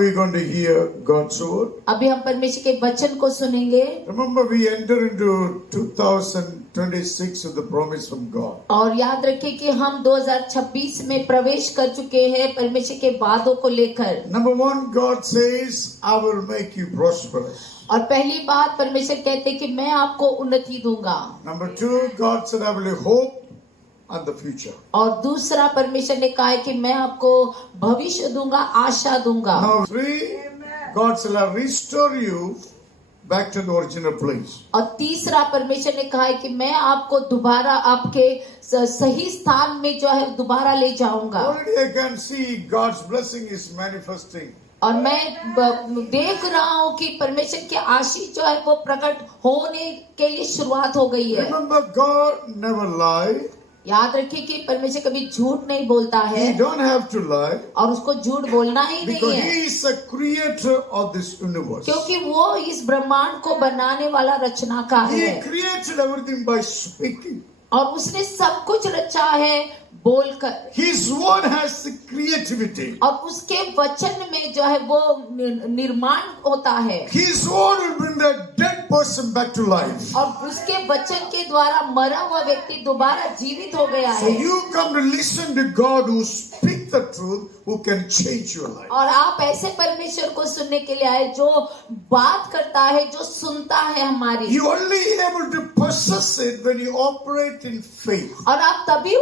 We're going to hear God's word. अभी हम परमेश्वर के वचन को सुनेंगे। Remember, we enter into 2026 with the promise from God. और याद रखें कि हम 2026 में प्रवेश कर चुके हैं परमेश्वर के वादों को लेकर। Number one, God says, I will make you prosperous. और पहली बात परमेश्वर कहते हैं कि मैं आपको उन्नति दूंगा। Number two, God said, I will give hope and the future. और दूसरा परमेश्वर ने कहा है कि मैं आपको भविष्य दूंगा, आशा दूंगा। Now three, God said, I'll restore you back to the original place. और तीसरा परमेश्वर ने कहा है कि मैं आपको दोबारा आपके सही स्थान में जो है दोबारा ले जाऊंगा। Already I can see God's blessing is manifesting. और मैं देख रहा हूँ कि परमेश्वर की आशीष जो है वो प्रकट होने के लिए शुरुआत हो गई है। Remember, God never lied. याद रखिए कि परमेश्वर कभी झूठ नहीं बोलता है। He don't have to lie. और उसको झूठ बोलना ही नहीं Because है। He is the creator of this universe. क्योंकि वो इस ब्रह्मांड को बनाने वाला रचनाकार He है। created everything by speaking. और उसने सब कुछ रचा है बोलकर। His word has the creativity. और उसके वचन में जो है वो निर्माण होता है। His word will bring that dead person back to life. और उसके वचन के द्वारा मरा हुआ व्यक्ति दोबारा जीवित हो गया So है। you come to listen to God who speaks the truth, who can change your life. और आप ऐसे परमेश्वर को सुनने के लिए आए जो बात करता है, जो सुनता है हमारी। You only able to possess it when you operate in faith. और आप तभी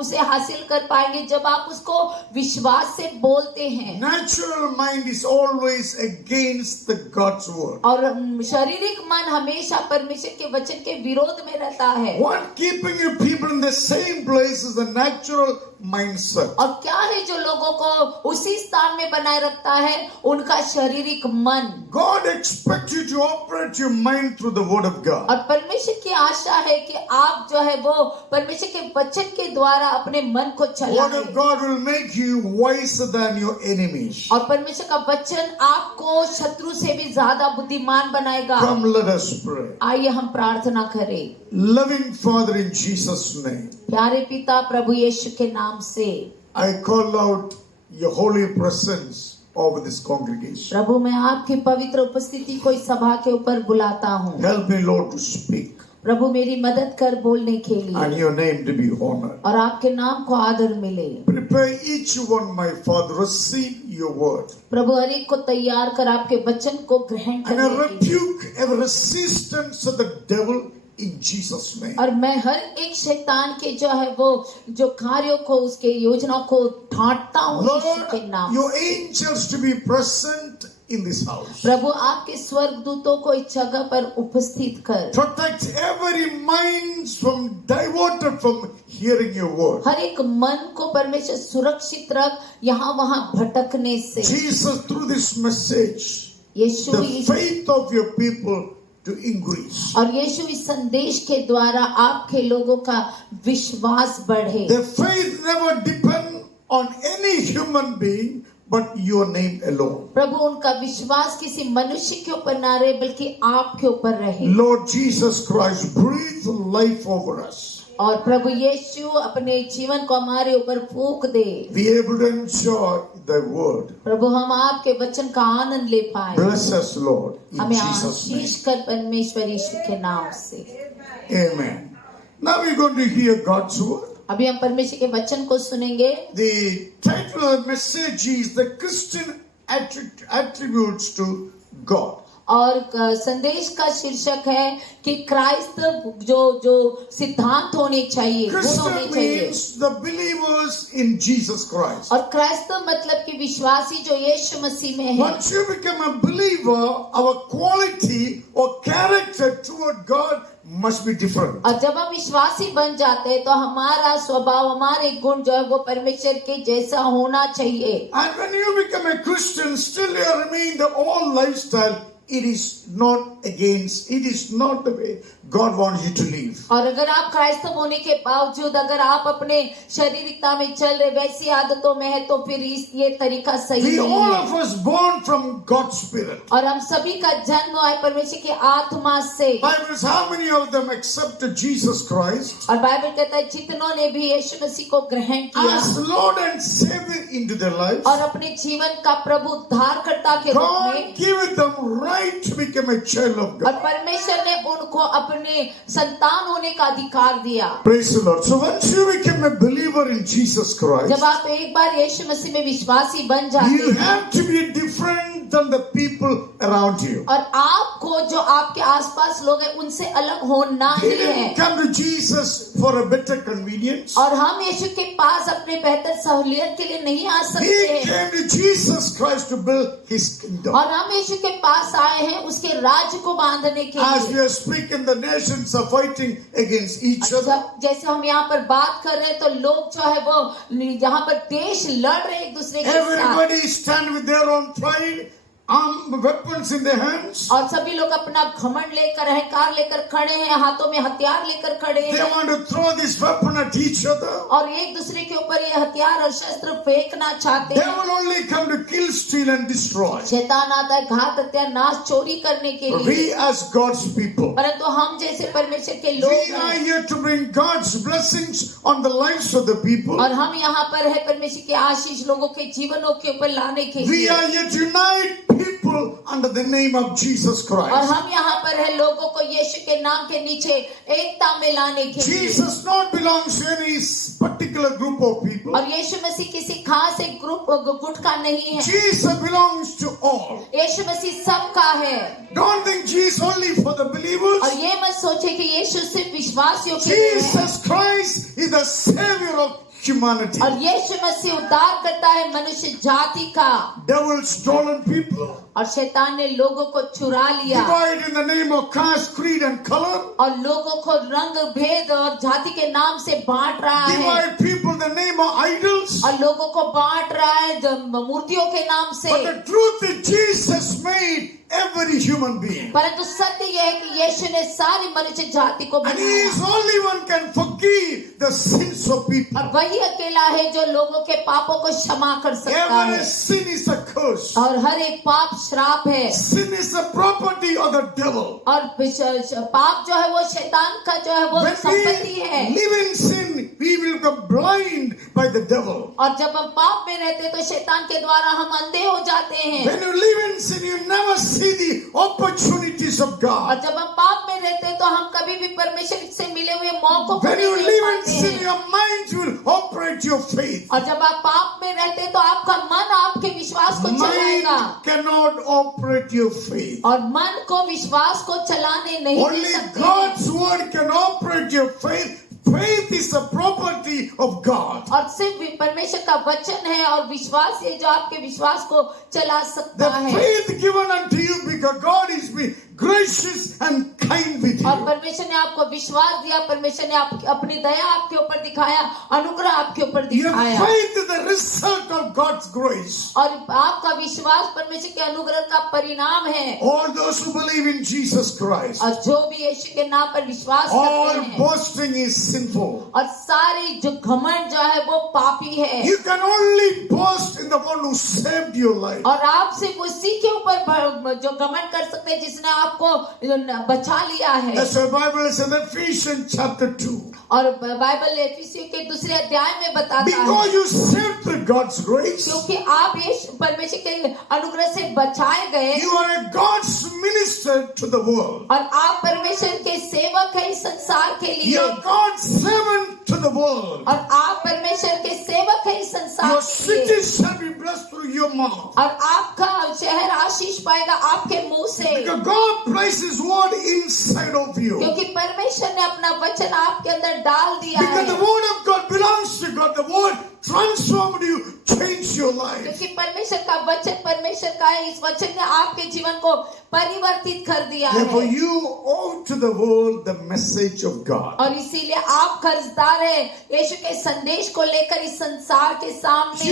उसे हासिल कर पाएंगे जब आप उसको विश्वास से बोलते हैं। Natural mind is always against the God's word. और शारीरिक मन हमेशा परमेश्वर के वचन के विरोध में रहता है। What keeping you people in the same place is the natural mindset. और क्या है जो लोगों को उसी स्थान में बनाए रखता है? उनका शारीरिक मन। God expects you to operate your mind through the word of God. और परमेश्वर की आशा है कि आप जो है वो परमेश्वर के वचन के द्वारा अपने मन को Word चलाएं। of God will make you wiser than your enemies. और परमेश्वर का वचन आपको शत्रु से भी ज्यादा बुद्धिमान बनाएगा। Come, let us pray. आइए हम प्रार्थना करें। Loving Father, in Jesus' name, प्यारे पिता प्रभु यीशु के नाम से I call out your holy presence over this congregation. प्रभु मैं आपकी पवित्र उपस्थिति को इस सभा के ऊपर बुलाता हूँ। Help me, Lord, to speak प्रभु मेरी मदद कर बोलने के लिए and your name to be honored. और आपके नाम को आदर मिले। Prepare each one, my Father, receive your word. प्रभु हर एक को तैयार कर आपके वचन को ग्रहण And I करने के लिए। rebuke every resistance of the devil in Jesus' name. और मैं हर एक शैतान के जो है वो जो कार्यों को उसके योजनाओं को ढांटता हूँ यीशु के Lord, नाम। your angels to be present in this house. प्रभु आपके स्वर्गदूतों को इस जगह पर उपस्थित कर। Protect every mind from diverted from hearing your word. हर एक मन को परमेश्वर सुरक्षित रख यहाँ वहाँ भटकने से। Jesus, through this message, Yeshu the faith of your people to increase. और यीशु इस संदेश के द्वारा आपके लोगों का विश्वास बढ़े। Their faith never depend on any human being but your name alone. प्रभु उनका विश्वास किसी मनुष्य के ऊपर ना रहे बल्कि आपके ऊपर रहे। Lord Jesus Christ, breathe life over us. और प्रभु यीशु अपने जीवन को हमारे ऊपर फूंक दे। Be able to enjoy thy word. प्रभु हम आपके वचन का आनंद ले पाए। Bless us, Lord, in हमें Jesus' name. आशीष कर परमेश्वर यीशु के नाम से। Amen. Now we're going to hear God's word. अभी हम परमेश्वर के वचन को सुनेंगे। The title of the message is the Christian attributes to God. और संदेश का शीर्षक है कि क्राइस्त जो सिद्धांत होने चाहिए, गुण होने Christian चाहिए। means the believers in Jesus Christ. और क्राइस्त मतलब कि विश्वासी जो यीशु मसीह में है। Once you become a believer, our quality or character toward God must be different. और जब हम विश्वासी बन जाते हैं तो हमारा स्वभाव, हमारे गुण जो है वो परमेश्वर के जैसा होना चाहिए। And when you become a Christian, still you remain the old lifestyle it is not against, it is not the way God wants you to live. और अगर आप क्राइस्तव होने के बावजूद अगर आप अपने शारीरिकता में चल रहे वैसी आदतों में है तो फिर ये तरीका सही We नहीं all है। of us born from God's Spirit. और हम सभी का जन्म हुआ है परमेश्वर की आत्मा से। Bible says, how many of them accepted Jesus Christ और बाइबल कहता है जितनों ने भी यीशु मसीह को ग्रहण किया as Lord and Savior into their lives, और अपने जीवन का प्रभु उद्धारकर्ता के रूप God में, gave them right to become a child of और God. परमेश्वर ने उनको अपने संतान होने का अधिकार दिया। Praise the Lord. So once you become a believer in Jesus Christ, जब आप एक बार यीशु मसीह में विश्वासी बन जाते you हैं have to be different than the people around you. और आपको जो आपके आसपास लोग हैं उनसे अलग होना He ही है। didn't come to Jesus for a better convenience. और हम यीशु के पास अपने बेहतर सहूलियत के लिए नहीं आ सकते He हैं came to Jesus Christ to build His kingdom. और हम यीशु के पास आए हैं उसके राज्य को बांधने के As लिए। we are speaking, the nations are fighting against each other. जब जैसे हम यहाँ पर बात कर रहे हैं तो लोग जो है वो यहाँ पर देश लड़ रहे हैं एक दूसरे के साथ Everybody stand with their own pride, armed weapons in their hands. और सभी लोग अपना घमंड लेकर अहंकार लेकर खड़े हैं, हाथों में हथियार लेकर खड़े They हैं want to throw this weapon at each other. और एक दूसरे के ऊपर ये हथियार और शस्त्र फेंकना चाहते They हैं। will only come to kill, steal and destroy. शैतान आता है घात हत्या नाश चोरी करने के लिए, We as God's people, परंतु हम जैसे परमेश्वर के we लोग are हैं here to bring God's blessings on the lives of the people. और हम यहाँ पर है परमेश्वर के आशीष लोगों के जीवनों के ऊपर लाने के We लिए, are here to unite people under the name of Jesus और Christ. हम यहाँ पर है लोगों को यीशु के नाम के नीचे एकता में लाने के लिए। Jesus not belongs to any particular group of people. और यीशु मसीह किसी खास एक गुट का नहीं है, Jesus belongs to all. यीशु मसीह सबका है। Don't think Jesus only for the और believers. ये मत सोचे कि यीशु सिर्फ विश्वासियों के लिए है। Jesus Christ is the Savior of humanity. और यीशु मसीह उद्धार करता है मनुष्य जाति का। Devil stolen people, और शैतान ने लोगों को चुरा लिया divided in the name of caste, creed and color. और लोगों को रंग भेद और जाति के नाम से बांट रहा है Divide people in the name of idols. और लोगों को बांट रहा है मूर्तियों के नाम से। But the truth is Jesus made every human being. परंतु सत्य यह है कि यीशु ने सारी मनुष्य जाति को And He बनाया is only one can forgive the sins of people. और वही अकेला है जो लोगों के पापों को क्षमा कर सकता Every है। sin is a curse. और हर एक पाप श्राप है Sin is a property of the devil. और पाप जो है वो शैतान का जो है वो When संपत्ति है। we live in sin, we will become blind by the devil. और जब हम पाप में रहते हैं तो शैतान के द्वारा हम अंधे हो जाते हैं। When you live in sin, you never see the opportunities of और God. जब हम पाप में रहते हैं तो हम कभी भी परमेश्वर से मिले हुए मौकों को When you नहीं live देख in पाते sin, हैं। your mind will operate your faith. और जब आप पाप में रहते हैं तो आपका मन आपके विश्वास को चलाएगा Mind cannot operate your faith. और मन को विश्वास को चलाने नहीं दे Only सकते हैं। God's word can operate your faith. Faith is a property of God. और सिर्फ परमेश्वर का वचन है और विश्वास है जो आपके विश्वास को चला सकता The है। faith given unto you because God is being gracious and kind with और you. परमेश्वर ने आपको विश्वास दिया, परमेश्वर ने अपनी दया आपके ऊपर दिखाया, अनुग्रह आपके ऊपर Your दिखाया faith is the result of God's grace. और आपका विश्वास परमेश्वर के अनुग्रह का परिणाम है। All those who believe in Jesus Christ, और जो भी यीशु के नाम पर विश्वास all करते हैं boasting is sinful. और सारी जो घमंड जो है वो पापी है। You can only boast in the one who saved your life. और आप सिर्फ उसी के ऊपर जो घमंड कर सकते हैं जिसने आपको बचा लिया है। That's why Bible says in Ephesians chapter 2. और बाइबल एफिसियों के दूसरे अध्याय में बताता है Because you saved through God's grace, क्योंकि आप ये परमेश्वर के अनुग्रह से बचाए गए you are a God's minister to the world. और आप परमेश्वर के सेवक हैं इस संसार के लिए You are God's servant to the world. और आप परमेश्वर के सेवक हैं इस संसार Your के लिए cities shall be blessed through your mouth. और आपका शहर आशीष पाएगा आपके मुंह से Because God places His word inside of you. क्योंकि परमेश्वर ने अपना वचन आपके अंदर डाल दिया Because है the word of God belongs to God. The word transformed you, change your life. क्योंकि परमेश्वर का वचन परमेश्वर का है, इस वचन ने आपके जीवन को परिवर्तित कर दिया Therefore, है you owe to the world the message of God. और इसीलिए आप कर्जदार हैं यीशु के संदेश को लेकर इस संसार के सामने,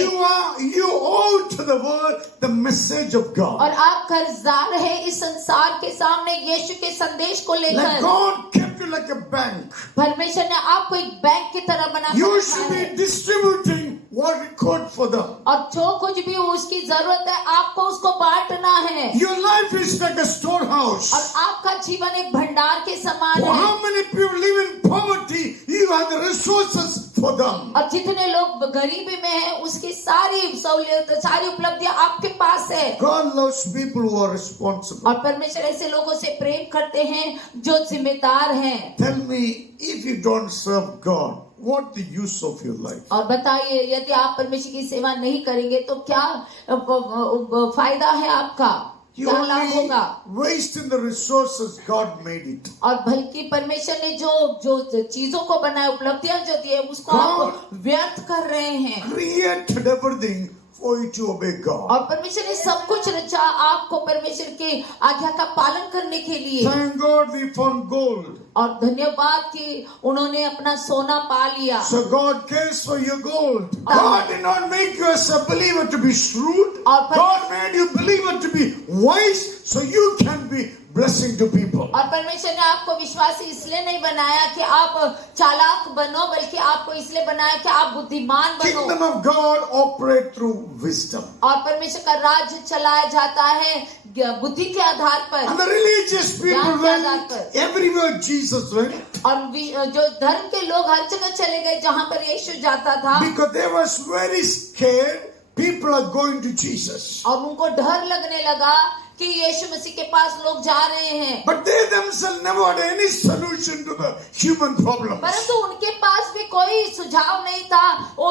You owe to the world the message of God. और आप कर्जदार हैं इस संसार के सामने यीशु के संदेश को Like लेकर। God kept you like a bank. परमेश्वर ने आपको एक बैंक की तरह बना You कर should रखा be है distributing what it could for them. और जो कुछ भी उसकी जरूरत है आपको उसको बांटना है Your life is like a storehouse. और आपका जीवन एक भंडार के समान For है। how many people live in poverty, you have the resources for them. और जितने लोग गरीबी में हैं उसकी सारी सहूलियत सारी उपलब्धियां आपके पास है। God loves people who are responsible. और परमेश्वर ऐसे लोगों से प्रेम करते हैं जो जिम्मेदार हैं। Tell me, if you don't serve God, what the use of your life? और बताइए यदि आप परमेश्वर की सेवा नहीं करेंगे तो क्या फायदा है आपका, You क्या लाभ only होगा। waste in the resources God made it. और बल्कि परमेश्वर ने जो चीजों को बनाया उपलब्धियां जो दी है उसको आप व्यर्थ कर रहे हैं। Created everything for you to obey God. और परमेश्वर ने सब कुछ रचा आपको परमेश्वर के आज्ञा का पालन करने के लिए। Thank God we found gold. और धन्यवाद कि उन्होंने अपना सोना पा लिया। So God cares for your gold. God did not make you as a believer to be shrewd. God made you believer to be wise so you can be blessing to people. और परमेश्वर ने आपको विश्वासी इसलिए नहीं बनाया कि आप चालाक बनो, बल्कि आपको इसलिए बनाया कि आप बुद्धिमान बनो। Kingdom of God operate through wisdom. और परमेश्वर का राज्य चलाया जाता है बुद्धि के आधार पर। And the religious people went everywhere Jesus went. और जो धर्म के लोग हर जगह चले गए जहाँ पर यीशु जाता था, Because they was very scared people are going to Jesus. और उनको डर लगने लगा कि यीशु मसीह के पास लोग जा रहे हैं। But they themselves never had any solution to the human problems. परंतु उनके पास भी कोई सुझाव नहीं था, वो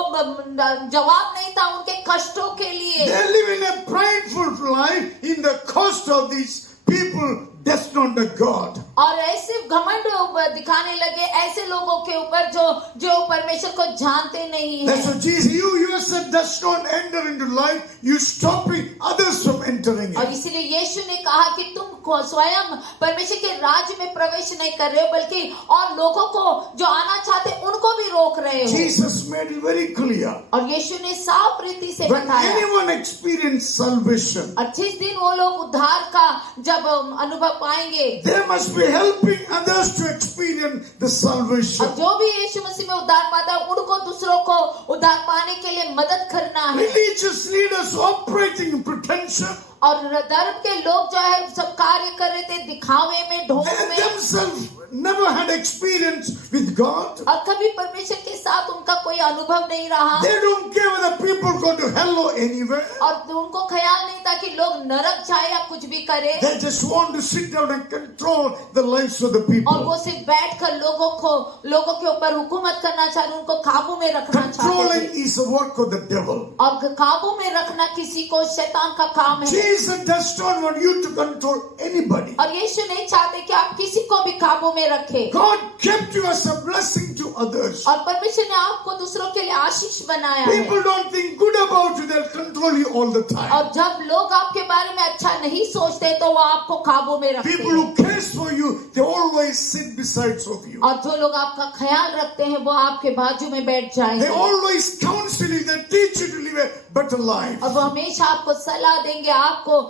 जवाब नहीं था उनके कष्टों के लिए। They live in a prideful life in the cost of these people that's not the God. और ऐसे घमंड दिखाने लगे ऐसे लोगों के ऊपर जो परमेश्वर को जानते नहीं That's है। what Jesus, you yourself does not enter into life, you stopping others from entering और it. इसीलिए यीशु ने कहा कि तुम स्वयं परमेश्वर के राज्य में प्रवेश नहीं कर रहे हो, बल्कि और लोगों को जो आना चाहते उनको भी रोक रहे हो। Jesus made it very clear. और यीशु ने साफ रीति से When बताया। anyone experienced salvation, और जिस दिन वो लोग उद्धार का जब अनुभव पाएंगे, they must be helping others to experience the salvation. और जो भी यीशु मसीह में उद्धार पाता है उनको दूसरों को उद्धार पाने के लिए मदद करना है। Religious leaders operating in pretension, और धर्म के लोग जो है सब कार्य कर रहे थे दिखावे में, ढोंग they में, themselves never had experience with God. और कभी परमेश्वर के साथ उनका कोई अनुभव नहीं रहा। They don't care whether people go to hell or anywhere. और उनको ख्याल नहीं था कि लोग नरक जाए या कुछ भी करे। They just want to sit down and control the lives of the और people. वो सिर्फ बैठकर लोगों के ऊपर हुकूमत करना चाह रहे, उनको काबू में रखना चाहते Controlling थे। is a work of the devil. और काबू में रखना किसी को शैतान का काम है। Jesus does not want you to control anybody. और यीशु नहीं चाहते कि आप किसी को भी काबू में रखें। God kept you as a blessing to others. और परमेश्वर ने आपको दूसरों के लिए आशीष बनाया है। People don't think good about you, they'll control you all the time. और जब लोग आपके बारे में अच्छा नहीं सोचते तो वो आपको काबू में रखते People हैं। who cares for you, they always sit beside of you. और जो लोग आपका ख्याल रखते हैं वो आपके बाजू में बैठ They जाएंगे always counsel you, they teach you to live a better life. और वो हमेशा आपको सलाह देंगे, आपको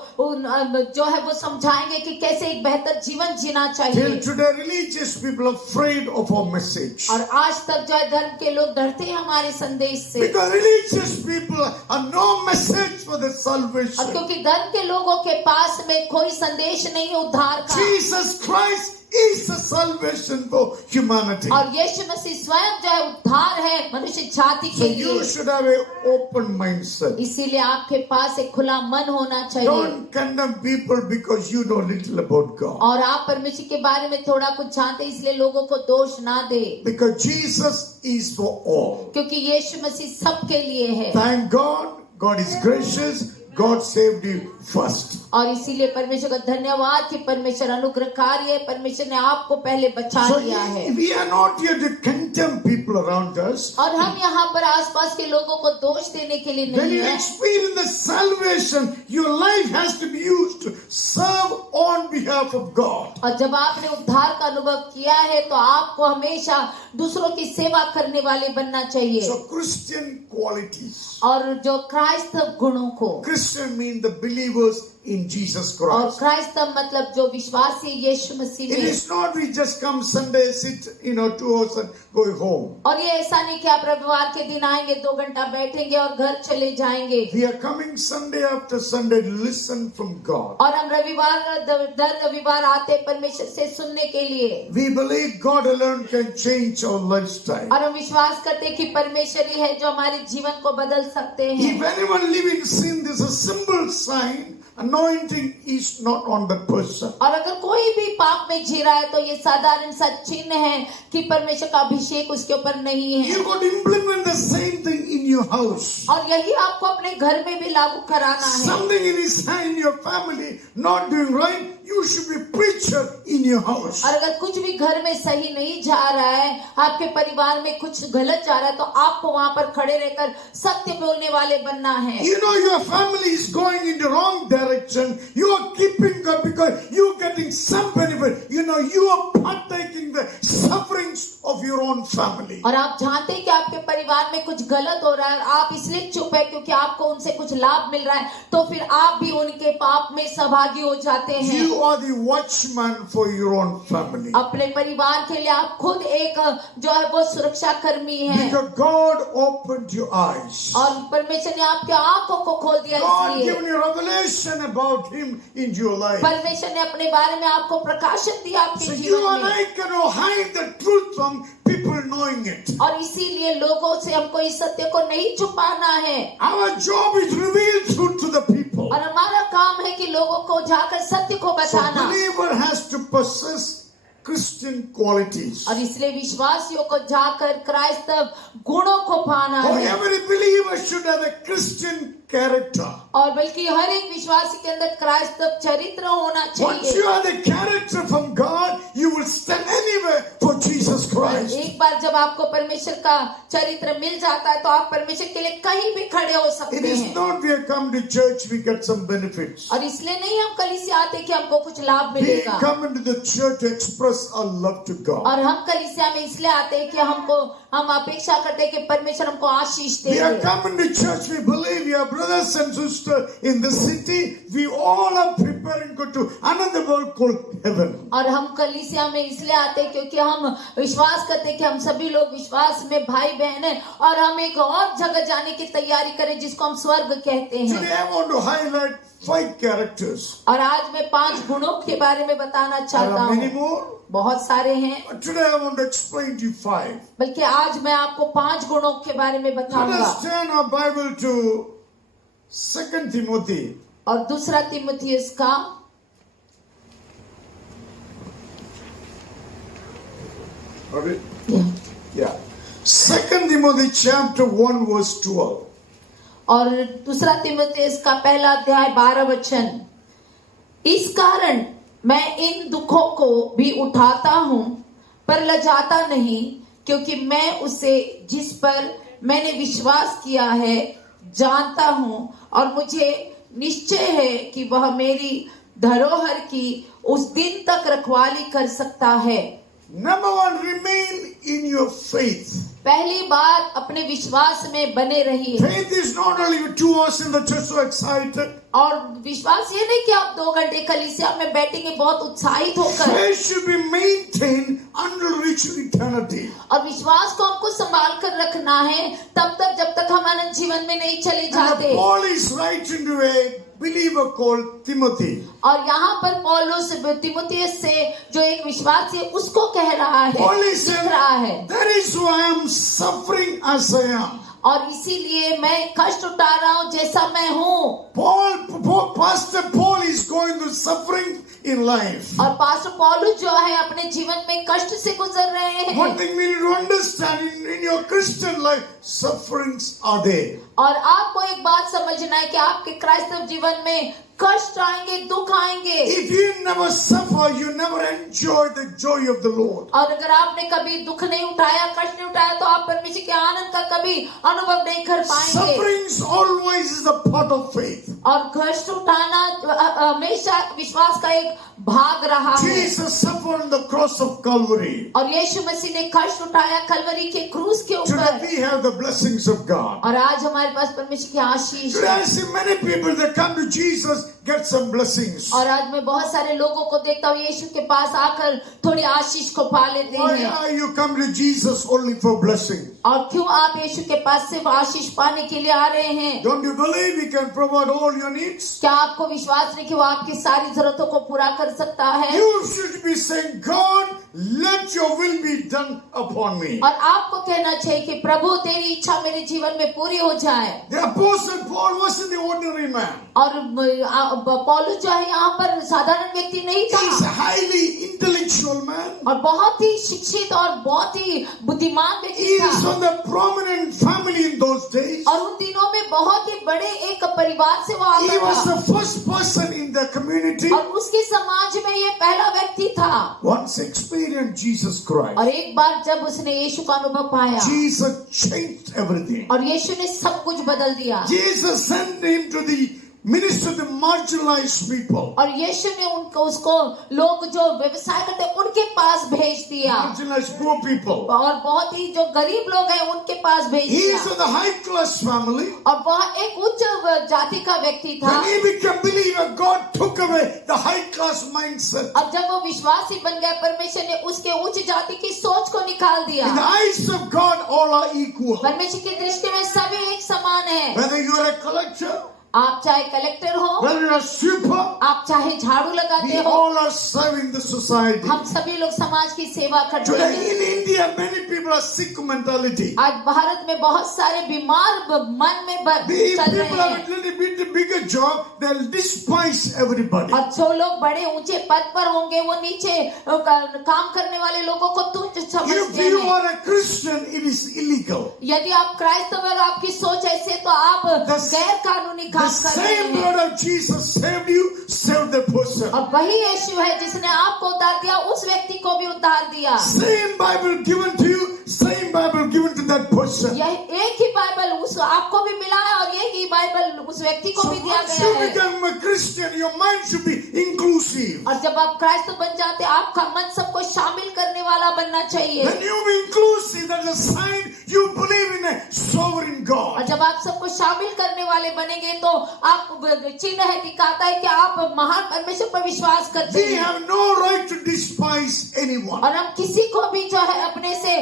जो है वो समझाएंगे कि कैसे एक बेहतर जीवन जीना Till चाहिए। today, religious people are afraid of our message. और आज तक जो है धर्म के लोग डरते हैं हमारे संदेश से। Because religious people have no message for the और salvation. क्योंकि धर्म के लोगों के पास में कोई संदेश नहीं उद्धार का। Jesus Christ is the salvation for humanity. और यीशु मसीह स्वयं जो है उद्धार है मनुष्य जाति So के you लिए। should have an open mindset. इसीलिए आपके पास एक खुला मन होना चाहिए। Don't condemn people because you know little about God. और आप परमेश्वर के बारे में थोड़ा कुछ जानते हैं इसलिए लोगों को दोष ना दे, Because Jesus is for all. क्योंकि यीशु मसीह सबके लिए है। Thank God. God is gracious. God saved you first. और इसीलिए परमेश्वर का धन्यवाद कि परमेश्वर अनुग्रहकारी है, परमेश्वर ने आपको पहले बचा So लिया है। we are not here to condemn people around us. और हम यहाँ पर आसपास के लोगों को दोष देने के लिए When नहीं you है। experience the salvation, your life has to be used to serve on behalf of God. और जब आपने उद्धार का अनुभव किया है तो आपको हमेशा दूसरों की सेवा करने वाले बनना चाहिए। So Christian qualities. और जो क्राइस्तव गुणों को, Christian mean the believers in Jesus और Christ. क्राइस्तव मतलब जो विश्वासी यीशु मसीह It में। is not we just come Sunday, sit 2 hours and go home. और ये ऐसा नहीं कि आप रविवार के दिन आएंगे, 2 घंटा बैठेंगे और घर चले जाएंगे। We are coming Sunday after Sunday to listen from God. और हम दर रविवार आते परमेश्वर से सुनने के लिए। We believe God alone can change our lifestyle. और हम विश्वास करते हैं कि परमेश्वर ही है जो हमारे जीवन को बदल सकते हैं। If anyone live in sin, there's a simple sign. Anointing is not on that person. और अगर कोई भी पाप में जी रहा है तो ये साधारण सा चिन्ह है कि परमेश्वर का अभिषेक उसके ऊपर नहीं है। You got to implement the same thing in your house. और यही आपको अपने घर में भी लागू कराना है। Something in your family not doing right, you should be preacher in your house. और अगर कुछ भी घर में सही नहीं जा रहा है, आपके परिवार में कुछ गलत जा रहा है, तो आपको वहां पर खड़े रहकर सत्य बोलने वाले बनना है। You know your family is going in the wrong direction. You are keeping up because you are getting some benefit. You know you are partaking the sufferings of your own family. और आप जानते हैं कि आपके परिवार में कुछ गलत हो रहा है, आप इसलिए चुप है क्योंकि आपको उनसे कुछ लाभ मिल रहा है, तो फिर आप भी उनके पाप में सहभागी हो जाते हैं। You are the watchman for your own family. अपने परिवार के लिए आप खुद एक जो है वो सुरक्षा कर्मी है। Because God opened your eyes. और परमेश्वर ने आपके आंखों को खोल दिया। God इसलिए given you revelation about Him in your life. परमेश्वर ने अपने बारे में आपको प्रकाशन दिया आपके So you जीवन and में। I cannot hide the truth from people knowing it. और इसीलिए लोगों से हमको इस सत्य को नहीं छुपाना है। Our job is reveal truth to the people. और हमारा काम है कि लोगों को जाकर सत्य को So बताना। believer has to possess Christian qualities. और इसलिए विश्वासियों को जाकर क्राइस्तव गुणों को पाना For है। every believer should have a Christian character. और बल्कि हर एक विश्वासी के अंदर क्राइस्तव चरित्र होना Once चाहिए। you have the character from God, you will stand anywhere for Jesus Christ. एक बार जब आपको परमेश्वर का चरित्र मिल जाता है तो आप परमेश्वर के लिए कहीं भी खड़े हो It सकते is हैं। not we have come to church, we get some benefits. और इसलिए नहीं हम कलीसिया आते कि हमको कुछ लाभ We मिलेगा। come into the church to express our love to God. और हम कलीसिया में इसलिए आते हैं कि हम अपेक्षा करते हैं कि परमेश्वर हमको आशीष We they. have come into church, we believe we are brothers and sisters in the city. We all are preparing to go to another world called heaven. और हम कलीसिया में इसलिए आते हैं क्योंकि हम विश्वास करते हैं कि हम सभी लोग विश्वास में भाई बहन हैं और हम एक और जगह जाने की तैयारी करें जिसको हम स्वर्ग कहते हैं। Today I want to highlight 5 characters. और आज मैं 5 गुणों के बारे में बताना There चाहता are many हूँ। more. बहुत सारे हैं, But today I want to explain to you 5. बल्कि आज मैं आपको 5 गुणों के बारे में Let बताऊंगा। us turn our Bible to 2 Timothy. और दूसरा तीमुथियुस का Okay? Yeah. 2 Timothy chapter 1 verse 12. और दूसरा तीमुथियुस का पहला अध्याय 12 वचन। इस कारण मैं इन दुखों को भी उठाता हूं पर लजाता नहीं, क्योंकि मैं उसे जिस पर मैंने विश्वास किया है जानता हूं और मुझे निश्चय है कि वह मेरी धरोहर की उस दिन तक रखवाली कर सकता है। Number 1, remain in your faith. पहली बात, अपने विश्वास में बने रहिए। Faith is not only 2 hours in the church so excited. और विश्वास ये नहीं कि आप 2 घंटे कलीसिया में बैठेंगे बहुत उत्साहित होकर। Faith should be maintained until reaching eternity. और विश्वास को हमको संभाल कर रखना है तब तक जब तक हम अनंत जीवन में नहीं चले And जाते। Paul is writing to a believer called Timothy. और यहाँ पर पौलुस तीमुथियुस से जो एक विश्वासी है उसको कह रहा है, Paul is लिख saying, रहा है। that is why I am suffering as I am. और इसीलिए मैं कष्ट उठा रहा हूँ जैसा मैं हूँ। Pastor Paul is going through suffering in life. और पास्टर पौलुस जो है अपने जीवन में कष्ट से गुजर रहे हैं। One thing we need to understand in your Christian life, sufferings are there. और आपको एक बात समझना है कि आपके क्राइस्तव जीवन में कष्ट आएंगे, दुख आएंगे। If you never suffer, you never enjoy the joy of the Lord. और अगर आपने कभी दुख नहीं उठाया, कष्ट नहीं उठाया, तो आप परमेश्वर के आनंद का कभी अनुभव नहीं कर पाएंगे। Sufferings always is a part of faith. और कष्ट उठाना हमेशा विश्वास का एक भाग रहा है। Jesus suffered on the cross of Calvary. और यीशु मसीह ने कष्ट उठाया कलवरी के क्रूस के Today ऊपर। we have the blessings of God. और आज हमारे पास परमेश्वर की आशीष Today है। I see many people that come to Jesus get some blessings. और आज मैं बहुत सारे लोगों को देखता हूँ यीशु के पास आकर थोड़ी आशीष को पा लेते Why हैं। are you come to Jesus only for blessing? और क्यों आप यीशु के पास सिर्फ आशीष पाने के लिए आ रहे हैं? Don't you believe He can provide all your needs? क्या आपको विश्वास नहीं कि वो आपकी सारी जरूरतों को पूरा कर सकता है? You should be saying, God, let your will be done upon me. और आपको कहना चाहिए कि प्रभु तेरी इच्छा मेरे जीवन में पूरी हो जाए। The Apostle Paul wasn't the ordinary man. और पौलुस जो है यहाँ पर साधारण व्यक्ति नहीं He's a था highly intellectual man. और बहुत ही शिक्षित और बहुत ही बुद्धिमान He व्यक्ति is था। from the prominent family in those days. और उन दिनों में बहुत ही बड़े एक परिवार से वो He आता was था the first person in the community. और उसके समाज में ये पहला व्यक्ति था। Once experienced Jesus Christ. और एक बार जब उसने यीशु का अनुभव पाया Jesus changed everything. और यीशु ने सब कुछ बदल दिया। Jesus sent him to the minister to the marginalized people. और यीशु ने उनको उसको लोग जो व्यवसाय करते हैं उनके पास भेज दिया Marginalized poor people. और बहुत ही जो गरीब लोग हैं उनके पास भेज He दिया। is of the high class family. और वह एक उच्च जाति का व्यक्ति था। When he became believer, God took away the high class mindset. और जब वो विश्वासी बन गया परमेश्वर ने उसके उच्च जाति की सोच को निकाल दिया। In the eyes of God, all are equal. परमेश्वर की दृष्टि में सभी एक समान है। Whether you are a collector, आप चाहे कलेक्टर हो, whether you are a sweeper, आप चाहे झाड़ू लगाते we हो, all are serving the society. हम सभी लोग समाज की सेवा करते Today हैं। in India, many people are sick mentality. आज भारत में बहुत सारे बीमार मन में These चल people रहे have हैं a little bit bigger job, they'll despise everybody. और जो लोग बड़े ऊंचे पद पर होंगे वो नीचे काम करने वाले लोगों को तुच्छ If समझते you हैं। are a Christian, it is illegal. यदि आप क्राइस्तव हैं और आपकी सोच ऐसे तो आप गैर कानूनी The काम कर रहे same हैं। blood of Jesus saved you, saved the person. और वही यीशु है जिसने आपको उद्धार दिया, उस व्यक्ति को भी उद्धार दिया। Same Bible given to you, same Bible given to that person. यह एक ही बाइबल उस आपको भी मिला है और एक ही बाइबल उस व्यक्ति को So भी दिया once गया you है। become a Christian, your mind should be inclusive. और जब आप क्राइस्त बन जाते हैं आपका मन सबको शामिल करने वाला बनना चाहिए। When you be inclusive, that's a sign you believe in a sovereign और God. जब आप सबको शामिल करने वाले बनेंगे तो आप चिन्ह है दिखाता है कि आप महान परमेश्वर पर विश्वास करते We हैं। have no right to despise anyone. और हम किसी को भी जो है अपने से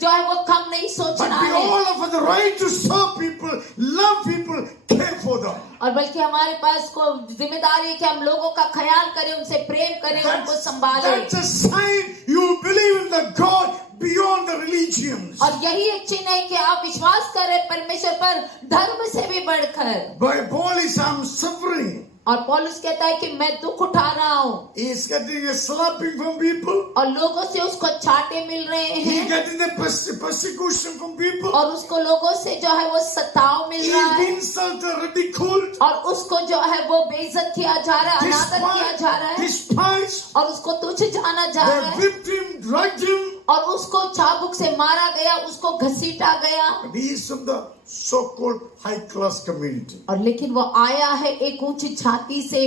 जो है वो कम नहीं But सोचना we है। all have the right to serve people, love people, care for them. और बल्कि हमारे पास को जिम्मेदारी है कि हम लोगों का ख्याल करें, उनसे प्रेम करें, उनको संभालें। That's a sign you believe in the God beyond the religions. और यही एक चिन्ह है कि आप विश्वास करें परमेश्वर पर धर्म से भी बढ़कर। By Paul is I'm suffering. और पौलुस कहता है कि मैं दुख उठा रहा हूँ He is getting a slapping from people. और लोगों से उसको चाटे मिल रहे He is हैं getting the persecution from people. और उसको लोगों से जो है वो सताव He मिल रहा is है being insulted, ridiculed, और उसको जो है वो बेइज्जत किया जा रहा है, अनादर किया जा रहा है despised. और उसको तुच्छ जाना जा रहा They है whipped him, dragged him. और उसको चाबुक से मारा गया, उसको घसीटा गया। But he is from the so-called high-class community. और लेकिन वो आया है एक ऊंची जाति से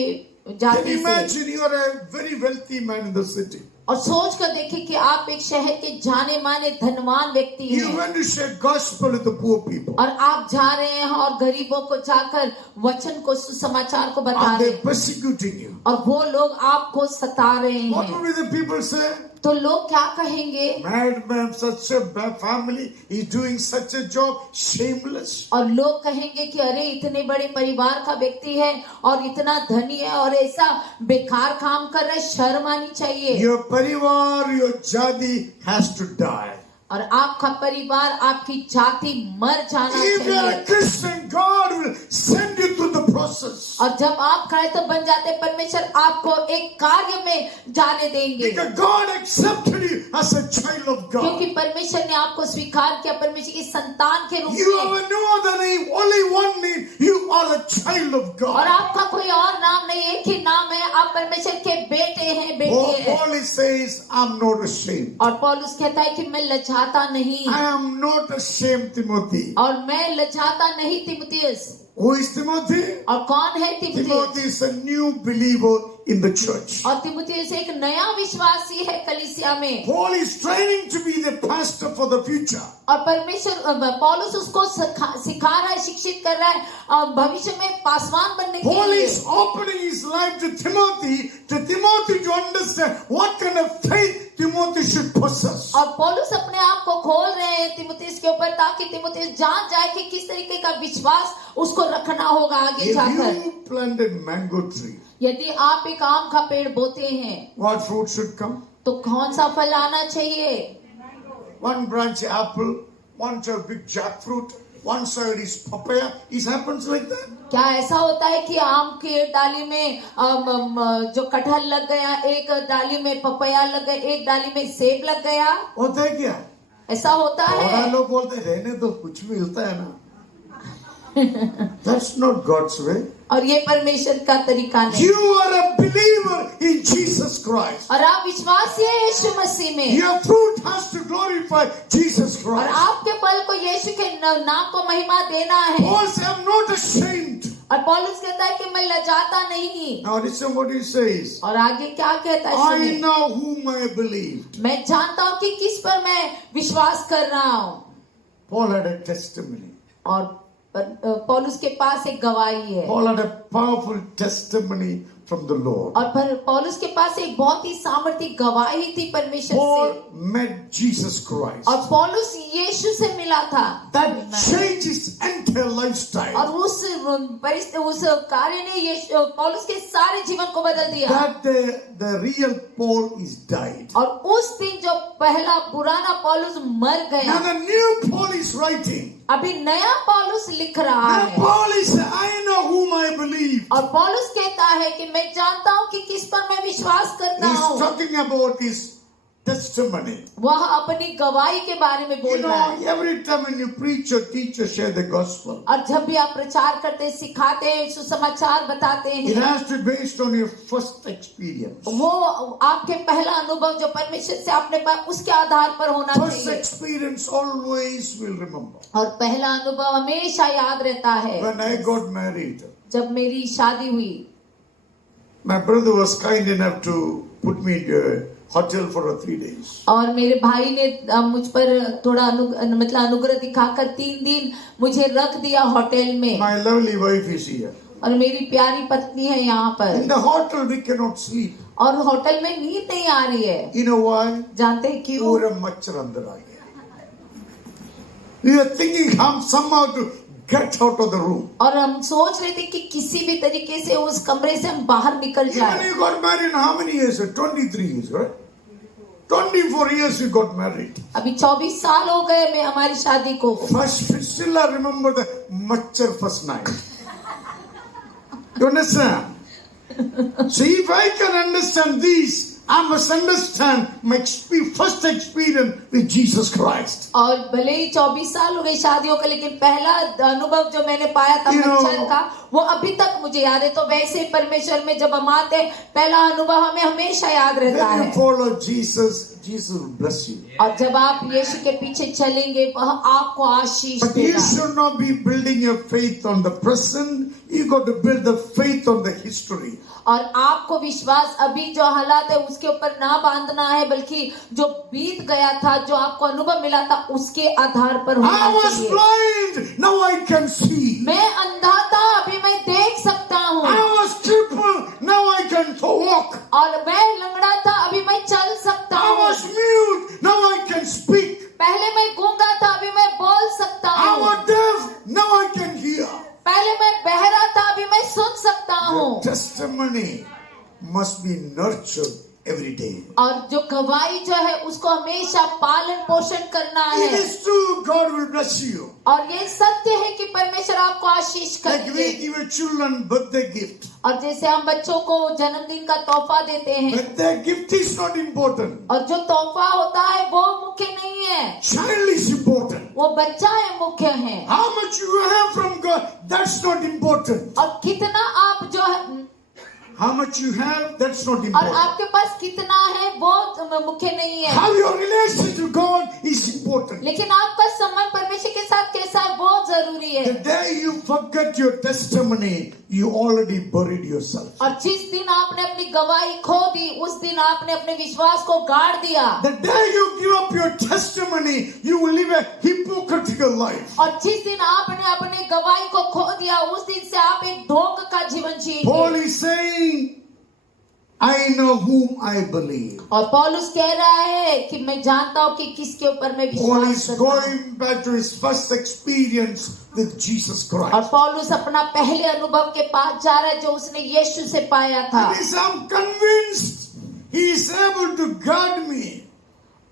Can जाति you से। imagine you are a very wealthy man in the city. और सोच कर देखिए कि आप एक शहर के जाने माने धनवान व्यक्ति You हैं went to share gospel with the poor people. और आप जा रहे हैं और गरीबों को जाकर वचन को सुसमाचार को बता Are रहे they हैं persecuting you? और वो लोग आपको सता रहे What हैं। will the people say? तो लोग क्या कहेंगे? Madman, such a bad family, is doing such a job, shameless. और लोग कहेंगे कि अरे इतने बड़े परिवार का व्यक्ति है और इतना धनी है और ऐसा बेकार काम कर रहा है, शर्म आनी चाहिए। Your parivar, your jadi has to die. और आपका परिवार, आपकी जाति मर जाना If you are चाहिए। a Christian, God will send you through the process. और जब आप क्राइस्त बन जाते, परमेश्वर आपको एक कार्य में जाने देंगे, Because God accepted you as a child of God. क्योंकि परमेश्वर ने आपको स्वीकार किया परमेश्वर की संतान के रूप You में। have no other name, only one name. You are a child of और God. आपका कोई और नाम नहीं, एक ही नाम है, आप परमेश्वर के बेटे हैं, बेटे हैं। Paul says, I'm not ashamed. और पौलुस कहता है कि मैं लजाता नहीं, I am not ashamed, Timothy. और मैं लजाता नहीं तिमुथियुस। Who is Timothy? और कौन है तिमुथियुस? Timothy is a new believer in the church. और तिमुथियुस एक नया विश्वासी है कलीसिया में। Paul is training to be the pastor for the future. और परमेश्वर पौलुस उसको सिखा रहा है, शिक्षित कर रहा है भविष्य में पासवान बनने के Paul लिए। is opening his life to Timothy to understand what kind of faith Timothy should possess. और पौलुस अपने आप को खोल रहे हैं तिमुथियुस के ऊपर, ताकि तिमुथियुस जान जाए कि किस तरीके का विश्वास उसको रखना होगा आगे If जाकर। you plant a mango tree, यदि आप एक आम का पेड़ बोते हैं, what fruit should come? तो कौन सा फल आना चाहिए? One branch apple, one side big jackfruit, one side is papaya. It happens like that. क्या ऐसा होता है कि आम के डाली में जो कटहल लग गया, एक डाली में पपया लग गया, एक डाली में सेब लग गया? होता है क्या? ऐसा होता और है? लोग बोलते हैं रहने दो, कुछ भी होता है ना. That's not God's way. और ये परमेश्वर का तरीका नहीं। You are a believer in Jesus Christ. और आप विश्वासी हैं यीशु मसीह में, Your fruit has to glorify Jesus और Christ. आपके फल को यीशु के नाम को महिमा देना है। Paul says, I'm not ashamed. और पौलुस कहता है कि मैं लजाता नहीं। Now listen what he says. और आगे क्या कहता है I सुनिए। know whom I believed. मैं जानता हूँ कि किस पर मैं विश्वास कर रहा हूँ। Paul had a testimony. और पौलुस के पास एक गवाही है, Paul had a powerful testimony from the Lord. और पौलुस के पास एक बहुत ही सामर्थ्य गवाही थी परमेश्वर Paul से। met Jesus Christ. और पौलुस यीशु से मिला था। That changed his entire lifestyle. और उस कार्य ने पौलुस के सारे जीवन को बदल दिया। That day, the real Paul is died. और उस दिन जो पहला पुराना पौलुस मर गया, Now the new Paul is writing. अभी नया पौलुस लिख रहा Now है। Paul is saying, I know whom I believe. और पौलुस कहता है कि मैं जानता हूँ कि किस पर मैं विश्वास करता He's हूँ। talking about his testimony. वह अपनी गवाही के बारे में बोल You रहा know, है। every time when you preach or teach or share the gospel, और जब भी आप प्रचार करते, सिखाते, सुसमाचार बताते it हैं, has to be based on your first experience. वो आपके पहला अनुभव जो परमेश्वर से आपने पाया उसके आधार पर होना First चाहिए। experience always will remember. और पहला अनुभव हमेशा याद रहता है। When I got married, जब मेरी शादी हुई, my brother was kind enough to put me in a hotel for 3 days. और मेरे भाई ने मुझ पर थोड़ा मतलब अनुग्रह दिखाकर 3 दिन मुझे रख दिया होटल में। My lovely wife is here. और मेरी प्यारी पत्नी है यहाँ पर। In the hotel we cannot sleep. और होटल में नींद नहीं आ रही है। You know why? जानते हैं क्यों? पूरा मच्छर अंदर आ गया. We are thinking हम somehow to get out of the room. और हम सोच रहे थे कि किसी भी तरीके से उस कमरे से हम बाहर निकल Even जाए। you got married in how many years? 23 years, right? 24 years you got married. अभी 24 साल हो गए मैं हमारी शादी को। First, still I remember the machar first night. You understand? So if I can understand these, I must understand my first experience with Jesus Christ. और भले ही 24 साल हो गए शादियों का, लेकिन पहला अनुभव जो मैंने पाया था You know, मच्छर का, वो अभी तक मुझे याद है। तो वैसे ही परमेश्वर में जब हम आते हैं, पहला अनुभव हमें हमेशा याद रहता When you है। follow Jesus, Jesus will bless you. और जब आप यीशु के पीछे चलेंगे, वह आपको आशीष But you देगा। should not be building your faith on the present. You got to build the faith on the history. और आपको विश्वास अभी जो हालात है उसके ऊपर ना बांधना है, बल्कि जो बीत गया था, जो आपको अनुभव मिला था, उसके आधार पर I होना was चाहिए। blind, now I can see. मैं अंधा था, अभी मैं देख सकता हूँ। I was crippled, now I can walk. और मैं लंगड़ा था, अभी मैं चल सकता I हूँ। was mute, now I can speak. पहले मैं गूंगा था, अभी मैं बोल सकता I हूँ। was deaf, now I can hear. पहले मैं बहरा था, अभी मैं सुन सकता हूँ। Your testimony must be nurtured every day. और जो गवाही जो है उसको हमेशा पालन पोषण करना It है। is true, God will bless you. और ये सत्य है कि परमेश्वर आपको आशीष Like we करेंगे। give a children birthday gift. और जैसे हम बच्चों को जन्मदिन का तोहफा देते हैं, Birthday gift is not important. और जो तोहफा होता है वो मुख्य नहीं है, Child is important. वो बच्चा है मुख्य है। How much you have from God, that's not important. और कितना आप जो है, How much you have, that's not और important. आपके पास कितना है वो मुख्य नहीं है, How your relationship to God is important. लेकिन आपका संबंध परमेश्वर के साथ कैसा है वो जरूरी है। The day you forget your testimony, you already buried yourself. और जिस दिन आपने अपनी गवाही खो दी, उस दिन आपने अपने विश्वास को गाड़ दिया। The day you give up your testimony, you will live a hypocritical life. और जिस दिन आपने अपने गवाही को खो दिया, उस दिन से आप एक ढोंग का जीवन Paul जिएंगे। is saying, I know whom I believe. और पौलुस कह रहा है कि मैं जानता हूँ कि किसके ऊपर मैं Paul विश्वास is करता हूँ। going back to his first experience with Jesus और Christ. पौलुस अपना पहले अनुभव के पास जा रहा है जो उसने यीशु से पाया था। And he says, I'm convinced he is able to guard me.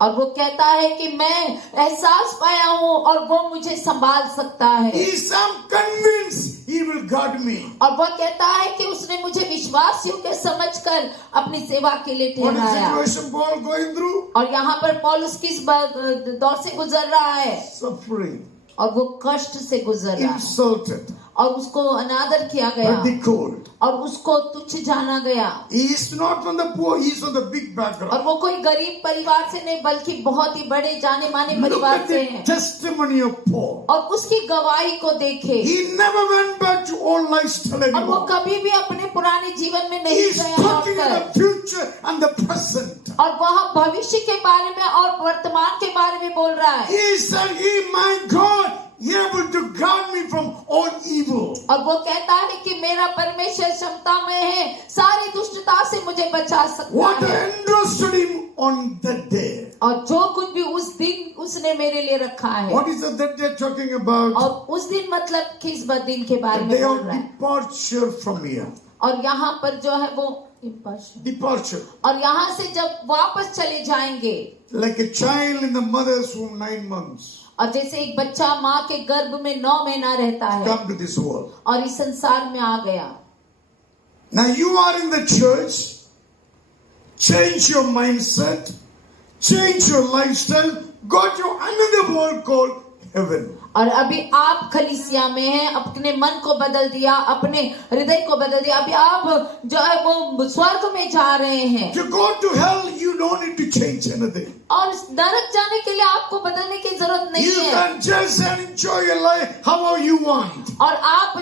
और वो कहता है कि मैं एहसास पाया हूँ और वो मुझे संभाल सकता है। He is, I'm convinced he will guard me. और वह कहता है कि उसने मुझे विश्वास योग्य समझकर अपनी सेवा के लिए What is the ठहराया। situation Paul going through? और यहाँ पर पौलुस किस दौर से गुजर रहा है? Suffering, और वो कष्ट से गुजर रहा है, insulted, और उसको अनादर किया गया, ridiculed. और उसको तुच्छ जाना गया। He is not from the poor, he is from the big और background. वो कोई गरीब परिवार से नहीं बल्कि बहुत ही बड़े जाने माने Look परिवार at से the है। testimony of Paul. और उसकी गवाही को देखे, He never went back to old lifestyle और वो anymore. कभी भी अपने पुराने जीवन में He नहीं is गया talking in लौटकर। the future and the present. और वह भविष्य के बारे में और वर्तमान के बारे में बोल रहा है। He said, my God, he able to guard me from all evil. और वो कहता है कि मेरा परमेश्वर क्षमता में है, सारी दुष्टता से मुझे बचा सकता What है। interested him on that day? और जो कुछ भी उस दिन उसने मेरे लिए रखा है। What is that day talking about? और उस दिन मतलब किस दिन के बारे The में day बोल of रहा है। departure from here. और यहाँ पर जो है वो Departure. और यहाँ से जब वापस चले जाएंगे, Like a child in the mother's womb 9 months. और जैसे एक बच्चा माँ के गर्भ में 9 महीना रहता है Come to this world. और इस संसार में आ गया। Now you are in the church. Change your mindset. Change your lifestyle. Go to another world called heaven. और अभी आप कलीसिया में हैं, अपने मन को बदल दिया, अपने हृदय को बदल दिया, अभी आप जो है वो स्वर्ग में जा रहे हैं। To go to hell, you don't need to change anything. और नरक जाने के लिए आपको बदलने की जरूरत नहीं You है। can just enjoy your life however you want. और आप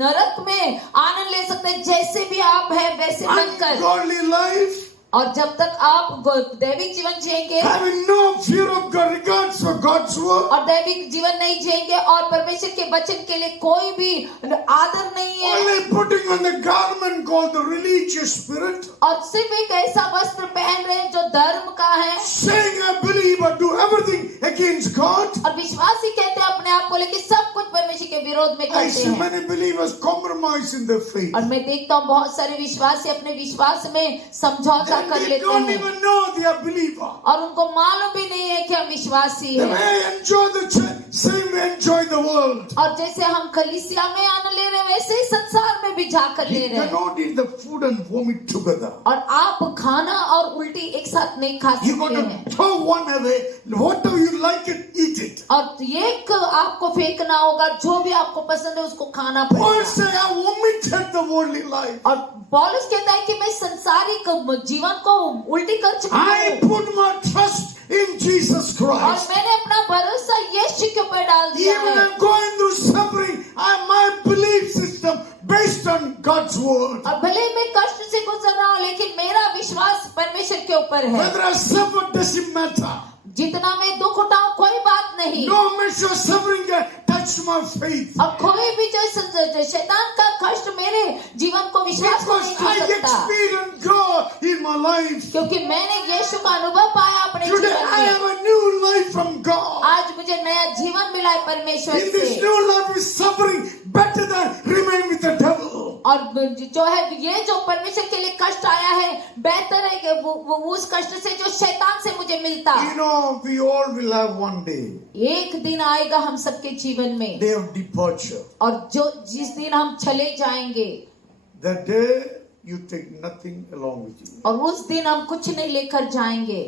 नरक में आनंद ले सकते हैं, जैसे भी आप हैं वैसे बनकर। Ungodly life, और जब तक आप दैविक जीवन जिएंगे having no fear of God, regards for God's word, और दैविक जीवन नहीं जिएंगे और परमेश्वर के वचन के लिए कोई भी आदर नहीं है, only putting on the garment called the religious spirit, और सिर्फ एक ऐसा वस्त्र पहन रहे हैं जो धर्म का है, saying I believe but do everything against God. और विश्वासी कहते हैं अपने आप को, लेकिन सब कुछ परमेश्वर के विरोध में I करते see हैं। many believers compromise in their faith. और मैं देखता हूँ बहुत सारे विश्वासी अपने विश्वास में समझौता कर They लेते don't हैं even know they are believer. और उनको मालूम भी नहीं है कि हम विश्वासी They हैं। may enjoy the church, same way enjoy the world. और जैसे हम कलीसिया में आनंद ले रहे हैं वैसे ही संसार में भी जाकर ले You रहे हैं। cannot eat the food and vomit together. और आप खाना और उल्टी एक साथ नहीं खा You got सकते हैं। to throw one away. Whatever you like it, eat it. और एक आपको फेंकना होगा, जो भी आपको पसंद है उसको खाना Paul पड़ेगा। said, I vomited the worldly life. और पौलुस कहता है कि मैं संसारिक जीवन को उल्टी कर चुका I हूँ put my trust in Jesus और Christ. मैंने अपना भरोसा यीशु के ऊपर डाल दिया Even है। I'm going through suffering, my belief system based on God's word. और भले मैं कष्ट से गुजर रहा हूँ, लेकिन मेरा विश्वास परमेश्वर के ऊपर है। Whether I suffer doesn't matter. जितना मैं दुख उठाऊं कोई बात नहीं, No measure of suffering can touch my faith. और कोई भी जो शैतान का कष्ट मेरे जीवन को विश्वास को Because नहीं I कर सकता, experienced God in my life. क्योंकि मैंने यीशु का अनुभव पाया अपने Today जीवन I में। have a new life from God. आज मुझे नया जीवन मिला है परमेश्वर In this से। new life is suffering better than remain with the devil. और जो है ये जो परमेश्वर के लिए कष्ट आया है, बेहतर है कि वो उस कष्ट से जो शैतान से मुझे मिलता। You know, we all will have one day, एक दिन आएगा हम सबके जीवन में, day of departure. और जो जिस दिन हम चले जाएंगे, That day you take nothing along with you. और उस दिन हम कुछ नहीं लेकर जाएंगे,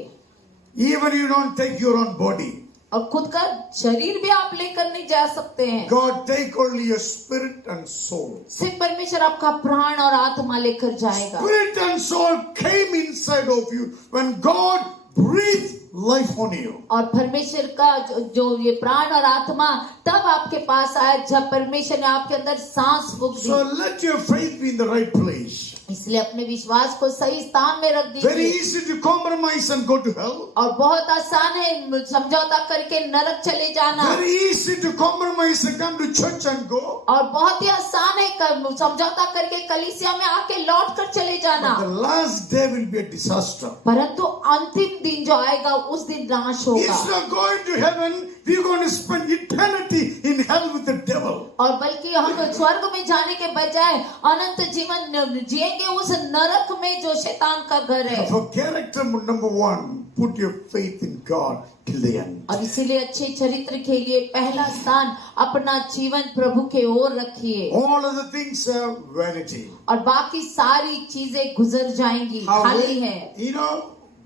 Even you don't take your own body. और खुद का शरीर भी आप लेकर नहीं जा सकते हैं। God take only your spirit and soul. सिर्फ परमेश्वर आपका प्राण और आत्मा लेकर जाएगा। Spirit and soul came inside of you when God breathed life on you. और परमेश्वर का जो ये प्राण और आत्मा तब आपके पास आया जब परमेश्वर ने आपके अंदर सांस फूंक दी। So let your faith be in the right place. इसलिए अपने विश्वास को सही स्थान में रख Very दीजिए। easy to compromise and go to hell. और बहुत आसान है समझौता करके नरक चले जाना, Very easy to compromise and come to church and go. और बहुत ही आसान है समझौता करके कलीसिया में आके लौट कर चले जाना। But the last day will be a disaster. परंतु अंतिम दिन जो आएगा उस दिन नाश होगा, Instead of going to heaven, we're going to spend eternity in hell with the devil. और बल्कि हम स्वर्ग में जाने के बजाय अनंत जीवन जिएंगे उस नरक में जो शैतान का घर है। For character number one, put your faith in God till the end. और इसीलिए अच्छे चरित्र के लिए पहला स्थान अपना जीवन प्रभु के ओर रखिए। All other things are vanity. और बाकी सारी चीजें गुजर जाएंगी, खाली है। You know,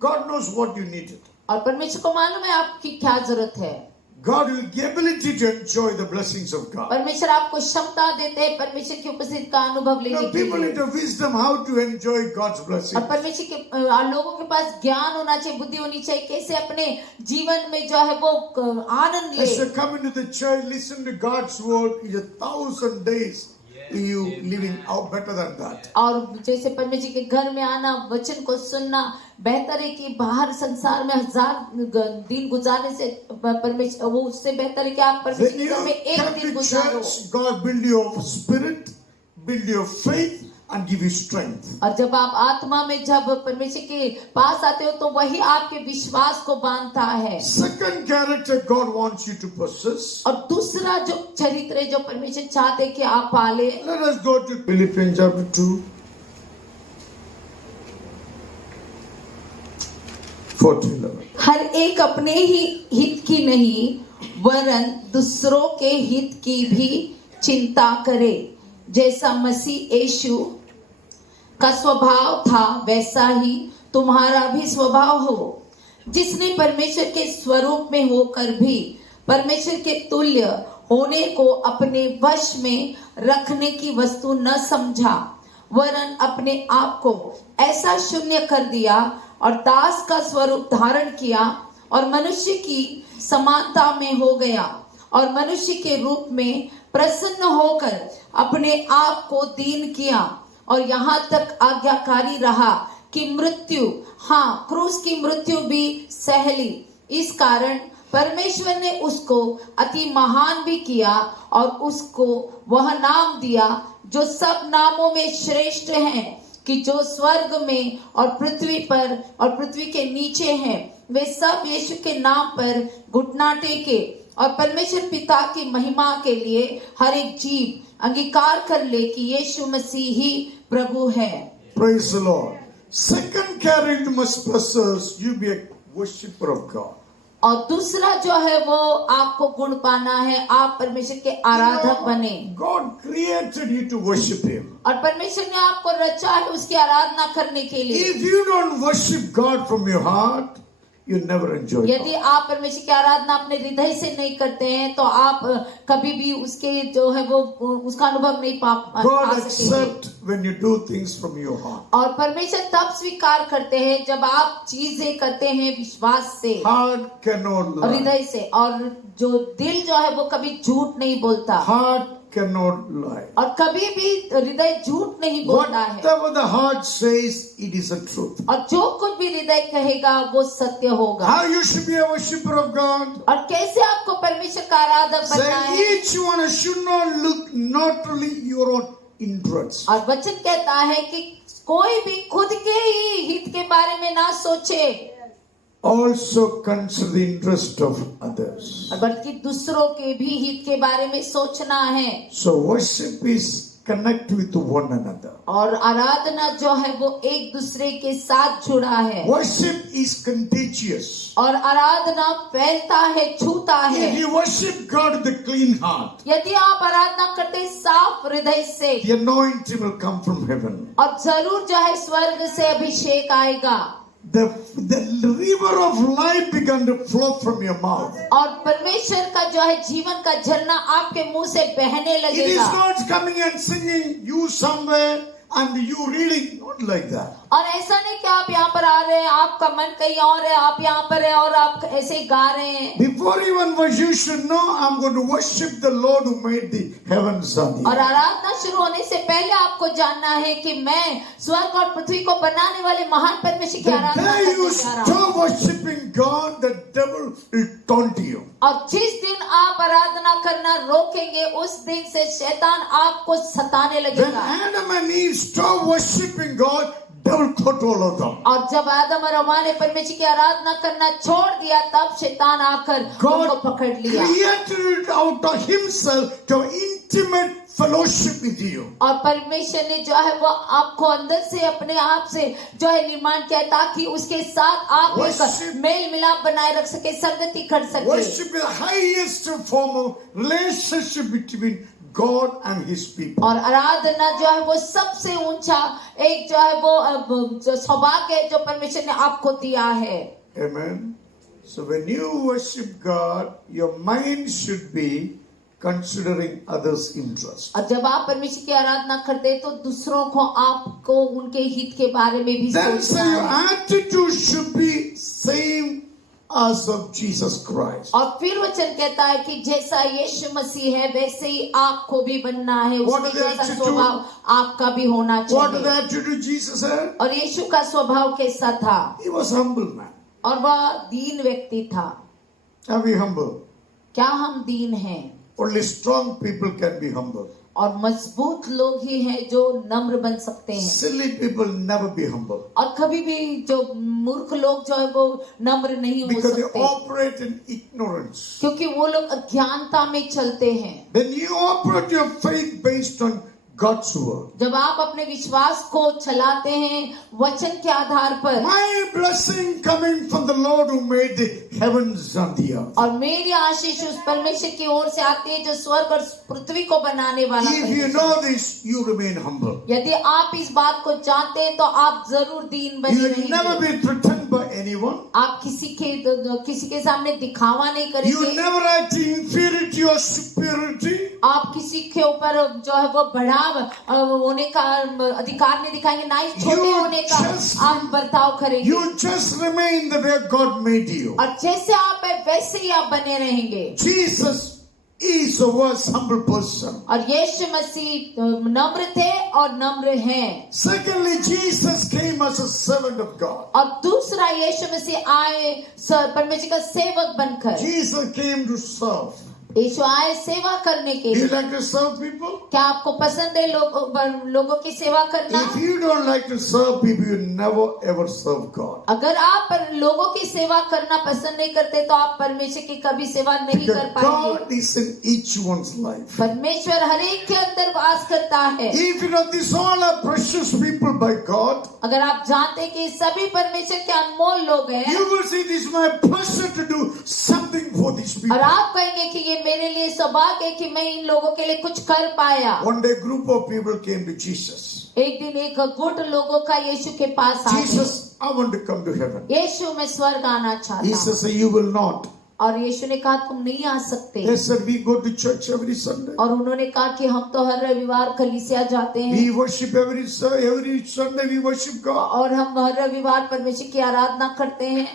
God knows what you needed. और परमेश्वर को मालूम है आपकी क्या जरूरत है। God will give ability to enjoy the blessings of God. परमेश्वर आपको क्षमता देते हैं परमेश्वर की उपस्थिति का अनुभव You लेने know, के people need लिए। the wisdom how to enjoy God's और blessings. परमेश्वर के लोगों के पास ज्ञान होना चाहिए, बुद्धि होनी चाहिए, कैसे अपने जीवन में जो है वो आनंद ले। As you come into the church, listen to God's word. In 1,000 days, you living out better than that. और जैसे परमेश्वर के घर में आना, वचन को सुनना, बेहतर है कि बाहर संसार में 1000 दिन गुजारने से परमेश्वर वो उससे बेहतर है कि आप परमेश्वर When के you घर में एक come दिन to गुजारो। church, God build your spirit, build your faith, and give you strength. और जब आप आत्मा में जब परमेश्वर के पास आते हो तो वही आपके विश्वास को बांधता है। Second character God wants you to possess. और दूसरा जो चरित्र है जो परमेश्वर चाहते कि आप पाले। Let us go to Philippians chapter 2, 14. हर एक अपने ही हित की नहीं वरन दूसरों के हित की भी चिंता करे, जैसा मसीह यीशु का स्वभाव था वैसा ही तुम्हारा भी स्वभाव हो, जिसने परमेश्वर के स्वरूप में होकर भी परमेश्वर के तुल्य होने को अपने वश में रखने की वस्तु न समझा, वरन अपने आप को ऐसा शून्य कर दिया और दास का स्वरूप धारण किया और मनुष्य की समानता में हो गया और मनुष्य के रूप में प्रसन्न होकर अपने आप को दीन किया और यहाँ तक आज्ञाकारी रहा कि मृत्यु, हाँ क्रूस की मृत्यु भी सह ली। इस कारण परमेश्वर ने उसको अति महान भी किया और उसको वह नाम दिया जो सब नामों में श्रेष्ठ है, कि जो स्वर्ग में और पृथ्वी पर और पृथ्वी के नीचे हैं वे सब यीशु के नाम पर घुटना टेके और परमेश्वर पिता की महिमा के लिए हर एक जीव अंगीकार कर ले कि यीशु मसीह ही प्रभु है। Praise the Lord. Second character must possess you be a worshipper of God. और दूसरा जो है वो आपको गुण पाना है, आप परमेश्वर के आराधक बने। God created you to worship Him. और परमेश्वर ने आपको रचा है उसकी आराधना करने के लिए। If you don't worship God from your heart, you never enjoy यदि God. आप परमेश्वर की आराधना अपने हृदय से नहीं करते हैं तो आप कभी भी उसके जो है वो उसका अनुभव नहीं पा God सकेंगे। accept when you do things from your heart. और परमेश्वर तब स्वीकार करते हैं जब आप चीजें करते हैं विश्वास से, Heart cannot lie. हृदय से, और जो दिल जो है वो कभी झूठ नहीं बोलता Heart cannot lie. और कभी भी हृदय झूठ नहीं बोलता है। Whatever the heart says, it is the truth. और जो कुछ भी हृदय कहेगा वो सत्य होगा। How you should be a worshipper of God? और कैसे आपको परमेश्वर का आराधक बनना Say है? each one should not look not only your own interests. और वचन कहता है कि कोई भी खुद के ही हित के बारे में ना सोचे, Also consider the interest of others. बल्कि दूसरों के भी हित के बारे में सोचना है। So worship is connect with one another. और आराधना जो है वो एक दूसरे के साथ जुड़ा है। Worship is contagious. और आराधना फैलता है, छूता है। If you worship God with a clean heart, यदि आप आराधना करते साफ हृदय से, the anointing will come from heaven. और जरूर जो है स्वर्ग से अभिषेक आएगा। The river of life began to flow from your mouth. और परमेश्वर का जो है जीवन का झरना आपके मुंह से बहने It is लगेगा। not coming and singing you somewhere and you reading, not like that. और ऐसा नहीं कि आप यहाँ पर आ रहे हैं, आपका मन कहीं और है, आप यहाँ पर है और आप ऐसे ही गा रहे हैं। Before even what you should know, I'm going to worship the Lord who made the heavens and the और earth. आराधना शुरू होने से पहले आपको जानना है कि मैं स्वर्ग और पृथ्वी को बनाने वाले महान परमेश्वर की The आराधना day you करने जा रहा हूँ। stop worshiping God, the devil will taunt you. और जिस दिन आप आराधना करना रोकेंगे, उस दिन से शैतान आपको सताने When लगेगा। Adam and Eve stopped worshiping God, devil caught all of them. और जब आदम और हव्वा ने परमेश्वर की आराधना करना छोड़ दिया, तब शैतान आकर उनको God पकड़ लिया। created it out of himself to have intimate fellowship with you. और परमेश्वर ने जो है वो आपको अंदर से अपने आप से जो है निर्माण किया, ताकि उसके साथ आप Worship. एक मेल मिलाप बनाए रख सके, संगति कर सके। Worship is the highest form of relationship between God and His people. और आराधना जो है वो सबसे ऊंचा एक जो है वो जो सौभाग्य है जो परमेश्वर ने आपको दिया है। Amen. So when you worship God, your mind should be considering others' interest. और जब आप परमेश्वर की आराधना करते हैं तो दूसरों को आपको उनके हित के बारे में भी Then सोचना so your है। attitude should be same as of Jesus Christ. और फिर वचन कहता है कि जैसा यीशु मसीह है वैसे ही आपको भी बनना है, What उसके is the जैसा attitude? स्वभाव आपका भी होना What did चाहिए। the attitude Jesus had? और यीशु का स्वभाव कैसा था? He was humble man. और वह दीन व्यक्ति था। Are we humble? क्या हम दीन हैं? Only strong people can be humble. और मजबूत लोग ही हैं जो नम्र बन सकते हैं। Silly people never be humble और कभी भी जो मूर्ख लोग जो है वो नम्र नहीं हो because they सकते, operate in ignorance. क्योंकि वो लोग अज्ञानता में चलते हैं। When you operate your faith based on God's word, जब आप अपने विश्वास को चलाते हैं वचन के आधार पर, my blessing coming from the Lord who made the heavens and the earth. और मेरी आशीष उस परमेश्वर की ओर से आती है जो स्वर्ग और पृथ्वी को बनाने वाला If you परमेश्वर know है। this, you remain humble. यदि आप इस बात को जानते हैं तो आप जरूर दीन बने You will never रहेंगे। be threatened by anyone. आप किसी के सामने दिखावा नहीं You करेंगे। never act inferiority or superiority. आप किसी के ऊपर जो है वो बढ़ाव होने का अधिकार नहीं दिखाएंगे, ना ही छोटे You होने का just- आप बर्ताव करेंगे। You just remain the way God made you. और जैसे आप है वैसे ही आप बने रहेंगे। Jesus is a was humble person. और यीशु मसीह नम्र थे और नम्र हैं। Secondly, Jesus came as a servant of God. और दूसरा यीशु मसीह आए परमेश्वर का सेवक बनकर। Jesus came to serve. यीशु आए सेवा करने के Do you लिए। like to serve people? क्या आपको पसंद है लोगों की सेवा करना? If you don't like to serve people, you never ever serve God. अगर आप लोगों की सेवा करना पसंद नहीं करते तो आप परमेश्वर की कभी सेवा नहीं कर Because पाएंगे। God is in each one's life. परमेश्वर हर एक के अंदर वास करता है। If you know these all are precious people by God, अगर आप जानते हैं कि सभी परमेश्वर के अनमोल लोग हैं, you will see this is my pleasure to do something for these people. और आप कहेंगे कि ये मेरे लिए सौभाग्य है कि मैं इन लोगों के लिए कुछ कर पाया। One day a group of people came to Jesus. एक दिन एक गुट लोगों का यीशु के पास आ गया। Jesus, I want to come to heaven. यीशु मैं स्वर्ग आना He चाहता हूँ। says, you will not. और यीशु ने कहा तुम नहीं आ सकते। They said, we go to church every Sunday. और उन्होंने कहा कि हम तो हर रविवार कलीसिया जाते हैं We worship every Sunday we worship God. और हम हर रविवार परमेश्वर की आराधना करते हैं।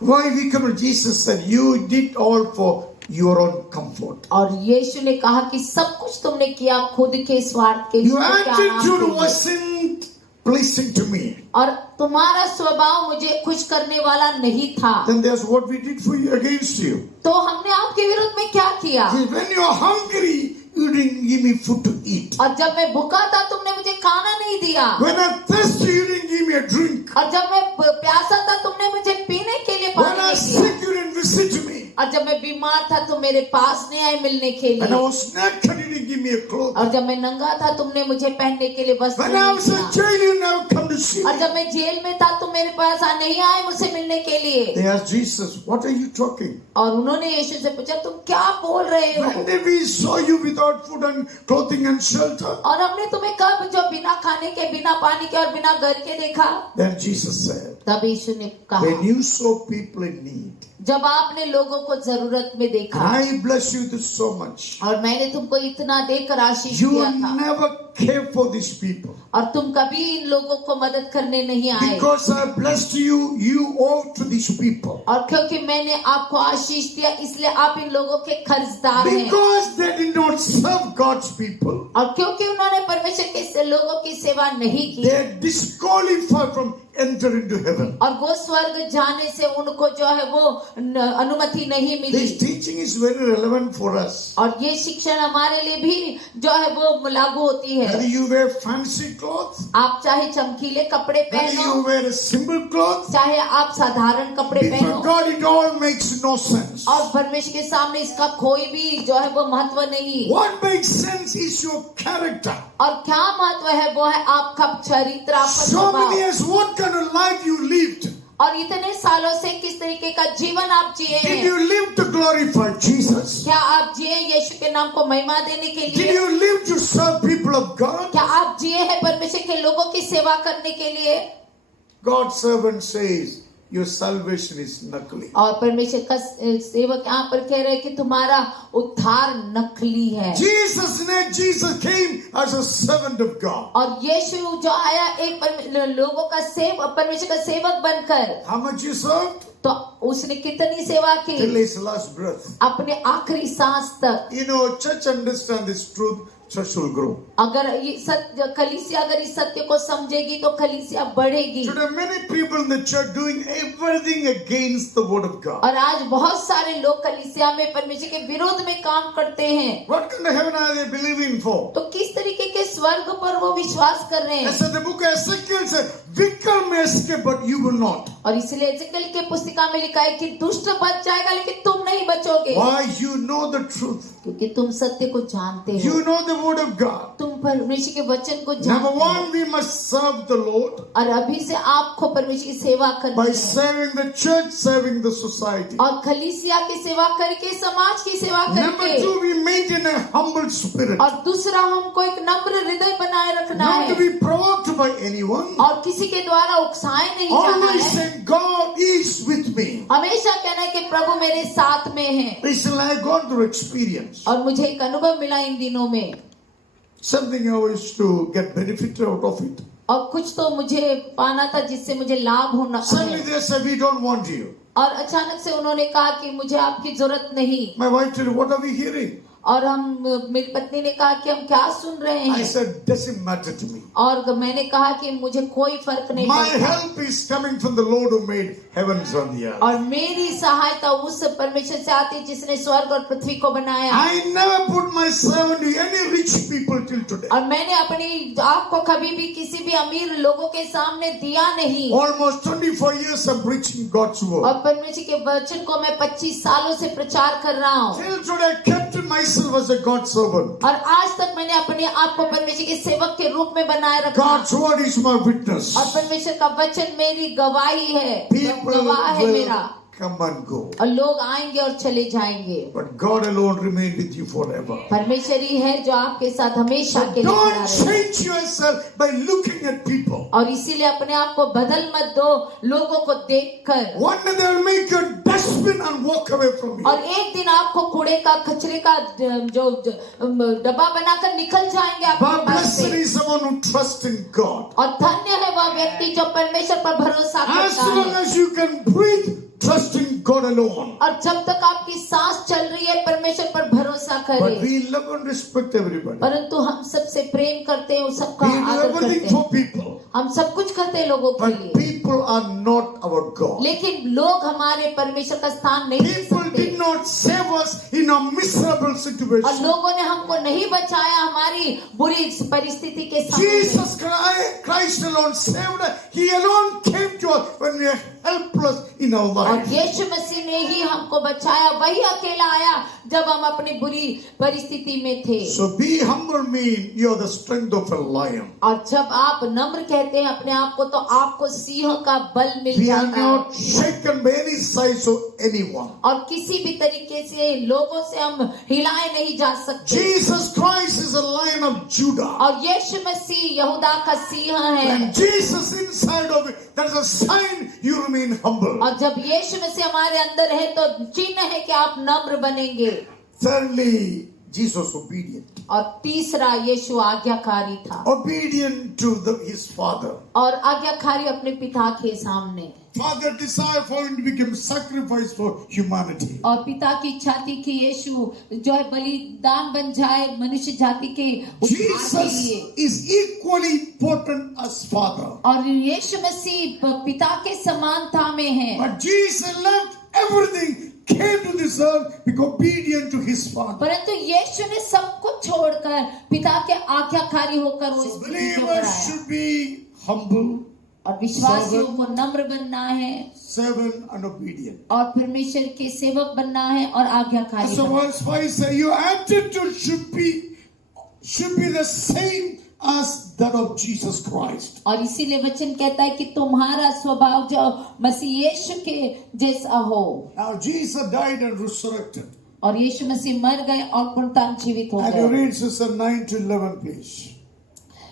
Why we come to Jesus said, you did all for your own comfort. और यीशु ने कहा कि सब कुछ तुमने किया खुद के स्वार्थ के लिए। Your तो क्या नाम attitude देंगे? wasn't pleasing to me. और तुम्हारा स्वभाव मुझे खुश करने वाला नहीं था। Then there's what we did for you against you. तो हमने आपके विरुद्ध में क्या किया? When you are hungry, you didn't give me food to eat. और जब मैं भूखा था तुमने मुझे खाना नहीं दिया। When I'm thirsty, you didn't give me a drink. और जब मैं प्यासा था तुमने मुझे पीने के लिए When पानी I was नहीं दिया। sick, you didn't visit me. और जब मैं बीमार था तो मेरे पास नहीं आए मिलने के When I लिए। was naked, you didn't give me me a cloth. और जब मैं नंगा था तुमने मुझे पहनने के लिए वस्त्र When I नहीं was in दिया। jail, you never come to see और me. जब मैं जेल में था तुम मेरे पास नहीं आए मुझसे मिलने के लिए। They asked Jesus, what are you talking? और उन्होंने यीशु से पूछा तुम क्या बोल रहे हो? When did we saw you without food and clothing and shelter? और हमने तुम्हें कब जो बिना खाने के, बिना पानी के और बिना घर के देखा? Then Jesus said, तब यीशु ने कहा, when you saw people in need, जब आपने लोगों को जरूरत में देखा and I bless you this so much, और मैंने तुमको इतना देकर आशीष you दिया था never care for these people. और तुम कभी इन लोगों को मदद करने नहीं आए। Because I blessed you, you owe to these people. और क्योंकि मैंने आपको आशीष दिया इसलिए आप इन लोगों के कर्जदार हैं। Because they did not serve God's people, और क्योंकि उन्होंने परमेश्वर के लोगों की सेवा नहीं की they are disqualified from enter into heaven. और वो स्वर्ग जाने से उनको जो है वो अनुमति नहीं मिली। This teaching is very relevant for us. और ये शिक्षण हमारे लिए भी जो है वो लागू होती है। Whether you wear fancy clothes, आप चाहे चमकीले कपड़े whether पहनो, you wear a simple clothes, चाहे आप साधारण कपड़े before पहनो, God it all makes no sense. और परमेश्वर के सामने इसका कोई भी जो है वो महत्व नहीं। What makes sense is your character. और क्या महत्व है वो है आपका चरित्र, आपका So many स्वभाव। years, what kind of life you lived? और इतने सालों से किस तरीके का जीवन आप जिए Did हैं? you live to glorify Jesus? क्या आप जिए यीशु के नाम को महिमा देने के Did लिए? you live to serve people of God? क्या आप जिए हैं परमेश्वर के लोगों की सेवा करने के लिए? God's servant says, your salvation is nukly. और परमेश्वर का सेवक यहाँ पर कह रहे हैं कि तुम्हारा उद्धार नकली है। Jesus came as a servant of God. और यीशु जो आया एक लोगों का परमेश्वर का सेवक बनकर, How much you served? तो उसने कितनी सेवा की? Till his last breath. अपने आखिरी सांस तक। You know, church understand this truth, church will grow. अगर ये सत्य कलीसिया अगर इस सत्य को समझेगी तो कलीसिया बढ़ेगी। Today many people in the church doing everything against the word of God. और आज बहुत सारे लोग कलीसिया में परमेश्वर के विरोध में काम करते हैं। What kind of heaven are they believing for? तो किस तरीके के स्वर्ग पर वो विश्वास कर रहे हैं? As the book of Ezekiel said, wicked may escape, but you will not. और इसलिए एजेकिएल के पुस्तिका में लिखा है कि दुष्ट बच जाएगा लेकिन तुम नहीं बचोगे। Why? You know the truth. क्योंकि तुम सत्य को जानते हो। You know the word of God. तुम परमेश्वर के वचन को Number जानते हो। one, we must serve the Lord और अभी से आपको परमेश्वर की सेवा करनी by है। serving the church, serving the society. और कलीसिया की सेवा करके, समाज की सेवा Number करके। two, we maintain a humble spirit. और दूसरा हमको एक नम्र हृदय बनाए रखना Not to है। be provoked by anyone. और किसी के द्वारा उकसाए नहीं जाना Always है। say, God is with me. हमेशा कहना है कि प्रभु मेरे साथ में है। Listen, I have gone through experience. और मुझे एक अनुभव मिला इन दिनों में। Something I wish to get benefit out of it. और कुछ तो मुझे पाना था जिससे मुझे लाभ होना Suddenly है। they said, we don't want you. और अचानक से उन्होंने कहा कि मुझे आपकी जरूरत नहीं। My wife said, what are we hearing? और मेरी पत्नी ने कहा कि हम क्या सुन रहे I हैं? said, doesn't matter to me. और मैंने कहा कि मुझे कोई फर्क नहीं My पड़ता। help is coming from the Lord who made heavens on the earth. और मेरी सहायता उस परमेश्वर से आती है जिसने स्वर्ग और पृथ्वी को बनाया। I never put my servant to any rich people till today. और मैंने अपनी आपको कभी भी किसी भी अमीर लोगों के सामने दिया नहीं। Almost 24 years I'm preaching God's और word. परमेश्वर के वचन को मैं 25 सालों से प्रचार कर रहा हूँ। Till today I kept myself as a God's servant. और आज तक मैंने अपने आप को परमेश्वर के सेवक के रूप में बनाए रखा। God's word is my witness. और परमेश्वर का वचन मेरी गवाही है, People गवाह है will मेरा। come and go. और लोग आएंगे और चले जाएंगे, But God alone remain with you forever. परमेश्वर ही है जो आपके साथ हमेशा के लिए खड़ा Don't रहेगा। change yourself by looking at people. और इसीलिए अपने आप को बदल मत दो लोगों को देखकर। One day they'll make a dustbin and walk away from you. और एक दिन आपको कूड़े का कचरे का जो डब्बा बनाकर निकल जाएंगे But आपके पास blessed से। is someone who trusts in God. और धन्य है वह व्यक्ति जो परमेश्वर पर भरोसा As करता long है। as you can breathe, trust in God alone. और जब तक आपकी सांस चल रही है परमेश्वर पर भरोसा But करें। we love and respect everybody. परंतु हम सबसे प्रेम करते हैं, सबका We do आदर करते everything हैं, for people. हम सब कुछ करते हैं लोगों के But लिए। people are not our God. लेकिन लोग हमारे परमेश्वर का स्थान नहीं ले People सकते। did not save us in a miserable और situation. लोगों ने हमको नहीं बचाया हमारी बुरी परिस्थिति के समय में। Jesus Christ alone saved us. He alone came to us when we are helpless in our और life. यीशु मसीह ने ही हमको बचाया, वही अकेला आया जब हम अपनी बुरी परिस्थिति में थे। So be humble mean you are the strength of a lion. और जब आप नम्र कहते हैं अपने आप को, तो आपको सिंह का बल मिल We are जाता है not shaken by any size of anyone. और किसी भी तरीके से लोगों से हम हिलाए नहीं जा सकते। Jesus Christ is a lion of Judah. और यीशु मसीह यहूदा का सिंह है। And Jesus inside of it, that is a sign you remain humble. और जब यीशु मसीह हमारे अंदर है तो चिन्ह है कि आप नम्र बनेंगे। Thirdly, Jesus obedient. और तीसरा, यीशु आज्ञाकारी था Obedient to his father. और आज्ञाकारी अपने पिता के सामने। Father desired for him to become sacrifice for humanity. और पिता की इच्छा थी कि यीशु जो है बलिदान बन जाए मनुष्य जाति के उद्धार के Jesus लिए। is equally important as father. और यीशु मसीह पिता के समानता में है। But Jesus left everything, came to this earth, become obedient to his father. परंतु यीशु ने सब कुछ छोड़कर पिता के आज्ञाकारी होकर वो इस So पृथ्वी पर believers आया। should be humble, और विश्वासियों को नम्र बनना है servant and obedient. और परमेश्वर के सेवक बनना है और आज्ञाकारी So बनना है। verse 5 says your attitude should be the same as that of Jesus Christ. और इसीलिए वचन कहता है कि तुम्हारा स्वभाव जो मसीह यीशु के जैसा हो। Now Jesus died and resurrected. और यीशु मसीह मर गए और पुनरुत्थान जीवित हो And you गए। read Sister 9 to 11 please.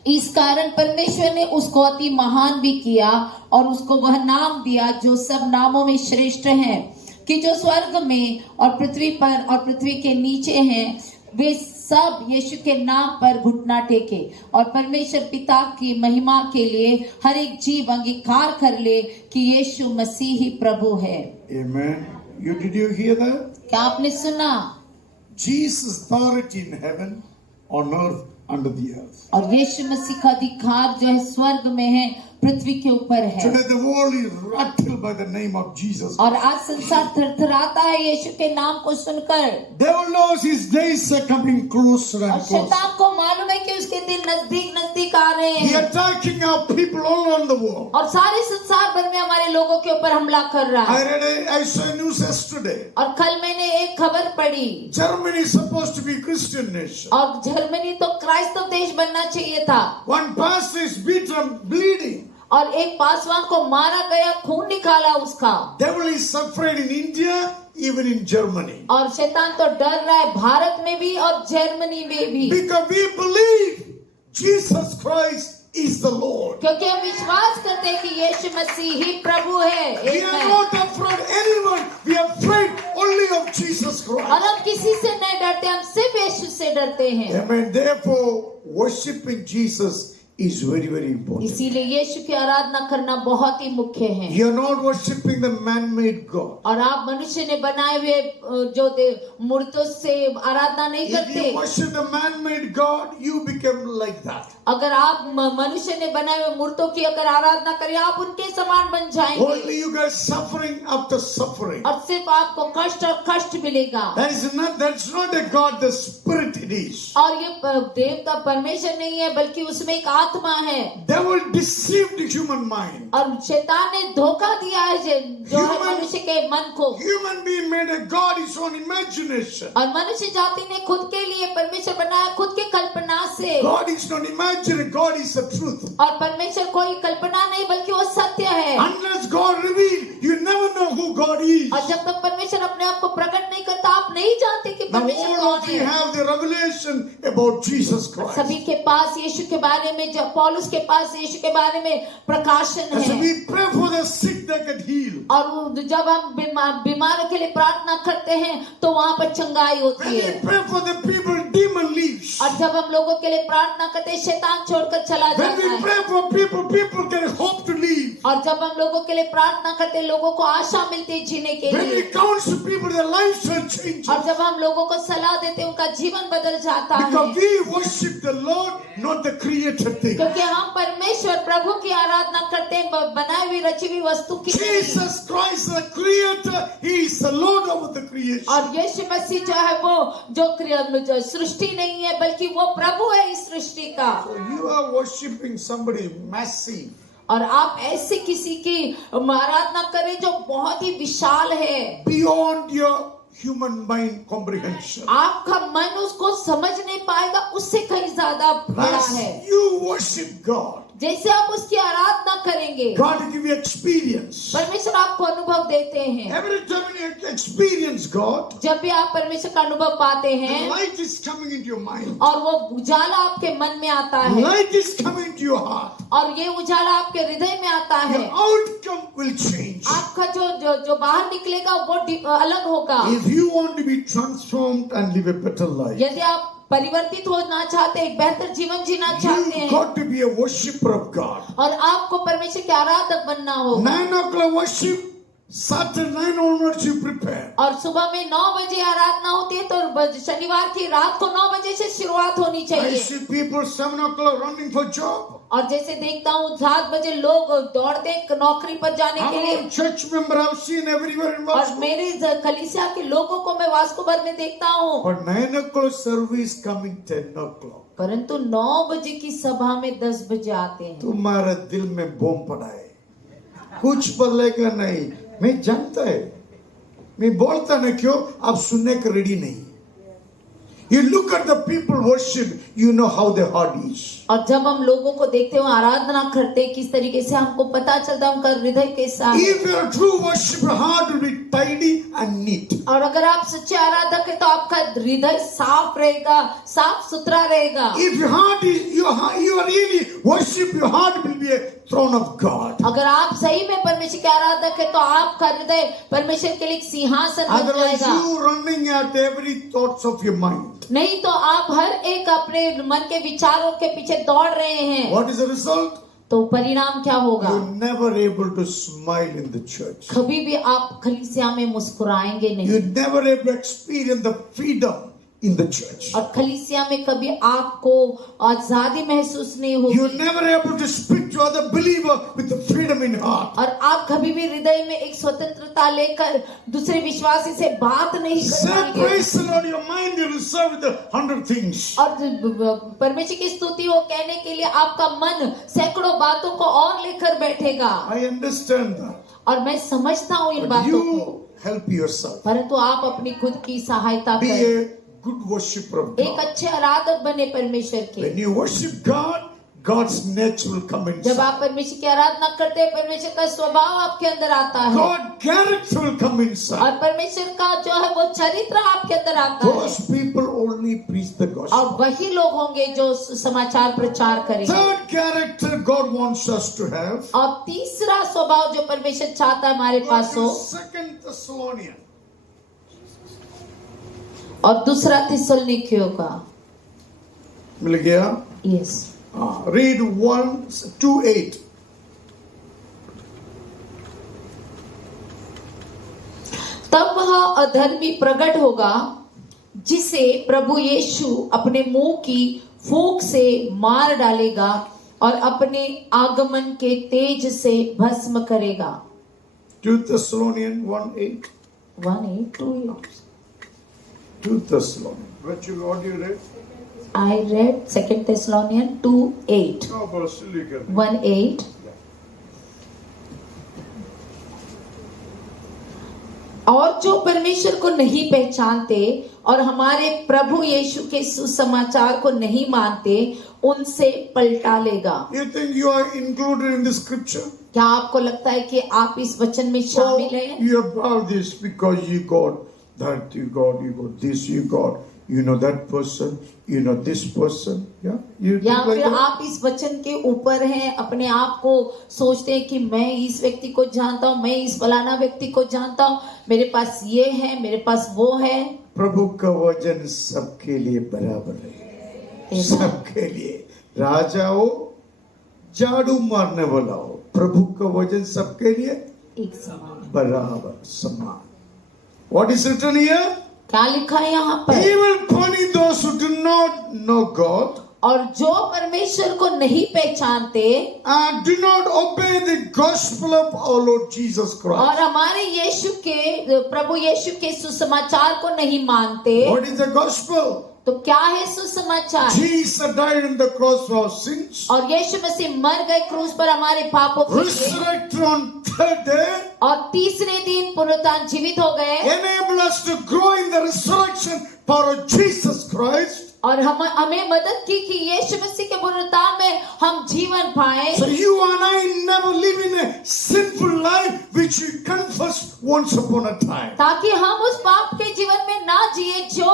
इस कारण परमेश्वर ने उसको अति महान भी किया और उसको वह नाम दिया जो सब नामों में श्रेष्ठ है, कि जो स्वर्ग में और पृथ्वी पर और पृथ्वी के नीचे हैं वे सब यीशु के नाम पर घुटना टेके और परमेश्वर पिता की महिमा के लिए हर एक जीव अंगीकार कर ले कि यीशु मसीह ही प्रभु है। Amen. Did you hear that? क्या आपने सुना? Jesus' authority in heaven, on earth, under the earth. और यीशु मसीह का अधिकार जो है स्वर्ग में है, पृथ्वी के ऊपर है। Today the world is rattled by the name of Jesus. और आज संसार थरथराता है यीशु के नाम को सुनकर। Devil knows his days are coming closer और and closer. शैतान को मालूम है कि उसके दिन नजदीक नजदीक आ रहे He हैं attacking our people all around the world. और सारे संसार भर में हमारे लोगों के ऊपर हमला कर रहा है। I saw news yesterday. और कल मैंने एक खबर पढ़ी, Germany is supposed to be a Christian nation. और जर्मनी तो क्राइस्तव देश बनना चाहिए था, One pastor is beaten, bleeding. और एक पासवान को मारा गया, खून निकाला उसका। Devil is afraid in India, even in Germany. और शैतान तो डर रहा है भारत में भी और जर्मनी में भी, Because we believe Jesus Christ is the Lord. क्योंकि हम विश्वास करते हैं कि यीशु मसीह ही प्रभु है। We are आमीन। not afraid of anyone. We are afraid only of Jesus और Christ. हम किसी से नहीं डरते, हम सिर्फ यीशु से डरते हैं। Amen. Therefore, worshiping Jesus is very, very important. इसीलिए यीशु की आराधना करना बहुत ही मुख्य है। You are not worshiping the man-made God. और आप मनुष्य ने बनाए हुए जो मूर्तों से आराधना नहीं If करते। you worship the man-made God, you become like that. अगर आप मनुष्य ने बनाए हुए मूर्तों की अगर आराधना करें, आप उनके समान बन जाएंगे Only you get suffering after suffering. और सिर्फ आपको कष्ट और कष्ट मिलेगा। That's not a God, the spirit it is. और ये देवता परमेश्वर नहीं है, बल्कि उसमें एक आत्मा है। Devil deceived the human mind. और शैतान ने धोखा दिया है जो है मनुष्य के मन को। Human being made a God his own imagination. और मनुष्य जाति ने खुद के लिए परमेश्वर बनाया, खुद के कल्पना से। God is not imaginary, God is the truth. और परमेश्वर कोई कल्पना नहीं बल्कि वो सत्य है। Unless God revealed, you never know who God is. और जब तक परमेश्वर अपने आप को प्रकट नहीं करता, आप नहीं जानते कि Now परमेश्वर all कौन of you है। have the revelation about Jesus Christ. सभी के पास यीशु के बारे में, जब पौलुस के पास यीशु के बारे में प्रकाशन And so है। we pray for the sick that get healed. और जब हम बीमारों के लिए प्रार्थना करते हैं तो वहाँ पर चंगाई होती When है। we pray for the people, demon leaves. और जब हम लोगों के लिए प्रार्थना करते हैं, शैतान छोड़कर चला When जाता we है। pray for people, people get hope to live. और जब हम लोगों के लिए प्रार्थना करते हैं, लोगों को आशा मिलती है जीने के When we लिए। counsel people, their lives will change. और जब हम लोगों को सलाह देते हैं, उनका जीवन बदल जाता है। Because we worship the Lord, not the created thing. क्योंकि हम परमेश्वर प्रभु की आराधना करते हैं, बनाई हुई रची हुई वस्तु की नहीं। Jesus Christ, the creator, he is the Lord of the creation. और यीशु मसीह जो है वो जो सृष्टि नहीं है, बल्कि वो प्रभु है इस सृष्टि का। So you are worshiping somebody massive. और आप ऐसे किसी की आराधना करें जो बहुत ही विशाल है, beyond your human mind comprehension. आपका मन उसको समझ नहीं पाएगा, उससे कहीं ज्यादा बड़ा As है। you worship God, जैसे आप उसकी आराधना करेंगे, God will give you experience. परमेश्वर आपको अनुभव देते हैं। Every time you experience God, जब भी आप परमेश्वर का अनुभव पाते the हैं light is coming into your mind. और वो उजाला आपके मन में आता है Light is coming into your heart. और ये उजाला आपके हृदय में आता है, Your outcome will change. आपका जो बाहर निकलेगा वो अलग होगा। If you want to be transformed and live a better life, यदि आप परिवर्तित होना चाहते हैं, एक बेहतर जीवन जीना चाहते you've हैं, got to be a worshipper of God. और आपको परमेश्वर के आराधक बनना होगा। 9 o'clock worship, Saturday 9 onwards you prepare. और सुबह में 9 बजे आराधना होती है, तो शनिवार की रात को 9 बजे से शुरुआत होनी I चाहिए। see people 7 o'clock running for job. और जैसे देखता हूँ 7 बजे लोग दौड़ते हैं नौकरी पर जाने के लिए, I'm a church member, I've seen everywhere in और Vasco. मेरे कलीसिया के लोगों को मैं वास्को भर में देखता हूँ, But 9 o'clock service coming 10 o'clock. परंतु 9 बजे की सभा में 10 बजे आते हैं। तुम्हारे दिल में बम पड़ा है, कुछ बदलेगा नहीं। मैं जानता है, मैं बोलता ना क्यों, आप सुनने के रेडी नहीं। You look at the people worship, you know how their heart is. और जब हम लोगों को देखते हुए आराधना करते हैं किस तरीके से, हमको पता चलता है उनका हृदय कैसा है। If you are a true worshiper, heart will be tidy and neat. और अगर आप सच्चे आराधक है तो आपका हृदय साफ रहेगा, साफ सुथरा रहेगा। If your heart is, you are really worship, your heart will be a throne of God. अगर आप सही में परमेश्वर के आराधक है तो आपका हृदय परमेश्वर के लिए एक सिंहासन बन Otherwise, जाएगा। you running at every thoughts of your mind. नहीं तो आप हर एक अपने मन के विचारों के पीछे दौड़ रहे हैं, What is the result? तो परिणाम क्या होगा? You're never able to smile in the church. कभी भी आप कलीसिया में मुस्कुराएंगे नहीं, You're never able to experience the freedom in the church. और कलीसिया में कभी आपको आजादी महसूस नहीं You're होगी, never able to speak to other believer with the freedom in heart. और आप कभी भी हृदय में एक स्वतंत्रता लेकर दूसरे विश्वासी से बात नहीं कर Say पाएंगे। praise the Lord, your mind will serve with 100 things. और परमेश्वर की स्तुति हो कहने के लिए आपका मन सैकड़ों बातों को और लेकर बैठेगा, I understand that. और मैं समझता हूँ इन But बातों को, you help yourself. परंतु आप अपनी खुद की सहायता Be करें, a good worshiper of एक God. अच्छे आराधक बने परमेश्वर के। When you worship God, God's nature will come जब inside. आप परमेश्वर की आराधना करते हैं, परमेश्वर का स्वभाव आपके अंदर आता है, God character will come inside. और परमेश्वर का जो है वो चरित्र आपके अंदर आता है, Those people only preach the और gospel. वही लोग होंगे जो समाचार प्रचार करेंगे। Third character God wants us to have. और तीसरा स्वभाव जो परमेश्वर चाहता है हमारे पास हो, Second Thessalonians. और दूसरा थिस्सलुनीकियों का, मिल गया? Yes, Read 1:2-8. तब वह अधर्मी प्रकट होगा जिसे प्रभु यीशु अपने मुंह की फूंक से मार डालेगा और अपने आगमन के तेज से भस्म करेगा। 2 Thessalonians 1:8. 1:8-8. 2 Thessalonians. What you read? I read 2 Thessalonians 2:8. Oh, but still you can. 1:8. और जो परमेश्वर को नहीं पहचानते और हमारे प्रभु यीशु के सुसमाचार को नहीं मानते, उनसे पलटा लेगा। You think you are included in this scripture? क्या आपको लगता है कि आप इस वचन में शामिल हैं? You have all this because you got that, you got this, you got, that person, this person. Yeah? You या think like फिर that? आप इस वचन के ऊपर हैं, अपने आप को सोचते हैं कि मैं इस व्यक्ति को जानता हूँ, मैं इस फलाना व्यक्ति को जानता हूँ, मेरे पास ये है, मेरे पास वो है। प्रभु का वचन सबके लिए बराबर है, सबके लिए। राजा हो, झाड़ू मारने वाला हो, प्रभु का वचन सबके लिए एक समान। बराबर, समान। What is written here? क्या लिखा है यहाँ पर? He will punish those who do not know God और जो परमेश्वर को नहीं पहचानते and do not obey the gospel of our Lord Jesus Christ. और हमारे यीशु के, प्रभु यीशु के सुसमाचार को नहीं मानते, What is the gospel? तो क्या है सुसमाचार? Jesus died on the cross for our sins, और यीशु मसीह मर गए क्रूस पर हमारे पापों के लिए, resurrected on third day, और तीसरे दिन पुनरुत्थान जीवित हो गए, enable us to grow in the resurrection power of Jesus Christ. और हमें मदद की कि यीशु मसीह के पुनरुत्थान में हम जीवन पाए। So you and I never live in a sinful life which we confessed once upon a time. ताकि हम उस पाप के जीवन में ना जिए जो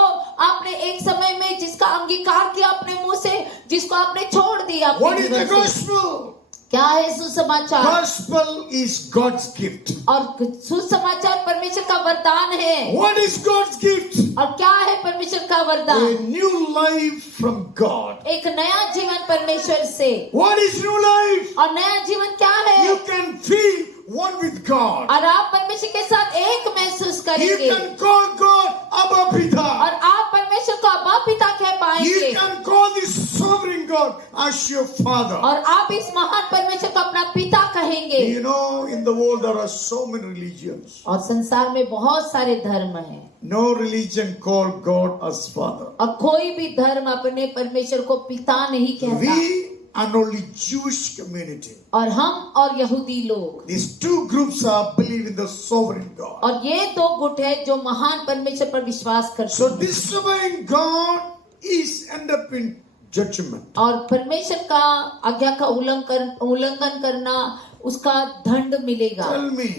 आपने एक समय में जिसका अंगीकार किया अपने मुंह से, जिसको आपने छोड़ दिया अपने What is the जीवन से। gospel? क्या है सुसमाचार? Gospel is God's gift. और सुसमाचार परमेश्वर का वरदान है। What is God's gift? और क्या है परमेश्वर का वरदान? A new life from God. एक नया जीवन परमेश्वर से। What is new life? और नया जीवन क्या है? You can feel one with God. और आप परमेश्वर के साथ एक महसूस You करेंगे, can call God Abba Pita. और आप परमेश्वर को अब्बा पिता कह पाएंगे, You can call this sovereign God as your father. और आप इस महान परमेश्वर को अपना पिता कहेंगे। You know, in the world there are so many religions. और संसार में बहुत सारे धर्म हैं, No religion called God as father. और कोई भी धर्म अपने परमेश्वर को पिता नहीं कहता। We and only Jewish community. और हम और यहूदी लोग, These two groups are believe in the sovereign God. और ये दो गुट है जो महान परमेश्वर पर विश्वास करते So हैं। disobeying God is end up in judgment. और परमेश्वर का आज्ञा का उल्लंघन करना उसका दंड मिलेगा। Tell me,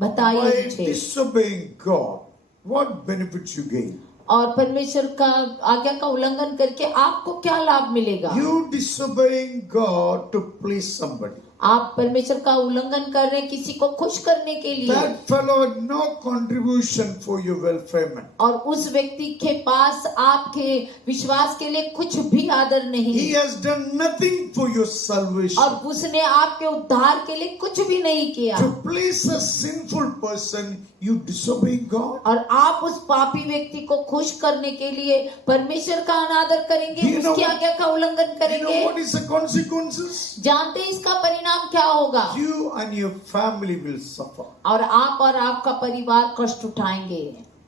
बताइए by मुझे, disobeying God, what benefits you gain? और परमेश्वर का आज्ञा का उल्लंघन करके आपको क्या लाभ मिलेगा? You disobeying God to please somebody. आप परमेश्वर का उल्लंघन कर रहे हैं किसी को खुश करने के लिए, That fellow had no contribution for your welfare. और उस व्यक्ति के पास आपके विश्वास के लिए कुछ भी आदर नहीं, He has done nothing for your salvation. और उसने आपके उद्धार के लिए कुछ भी नहीं किया, To please a sinful person, you disobey God. और आप उस पापी व्यक्ति को खुश करने के लिए परमेश्वर का अनादर करेंगे, You know उसकी आज्ञा का उल्लंघन You know करेंगे। what is the consequences? जानते हैं इसका परिणाम क्या होगा? You and your family will suffer. और आपका परिवार कष्ट उठाएंगे,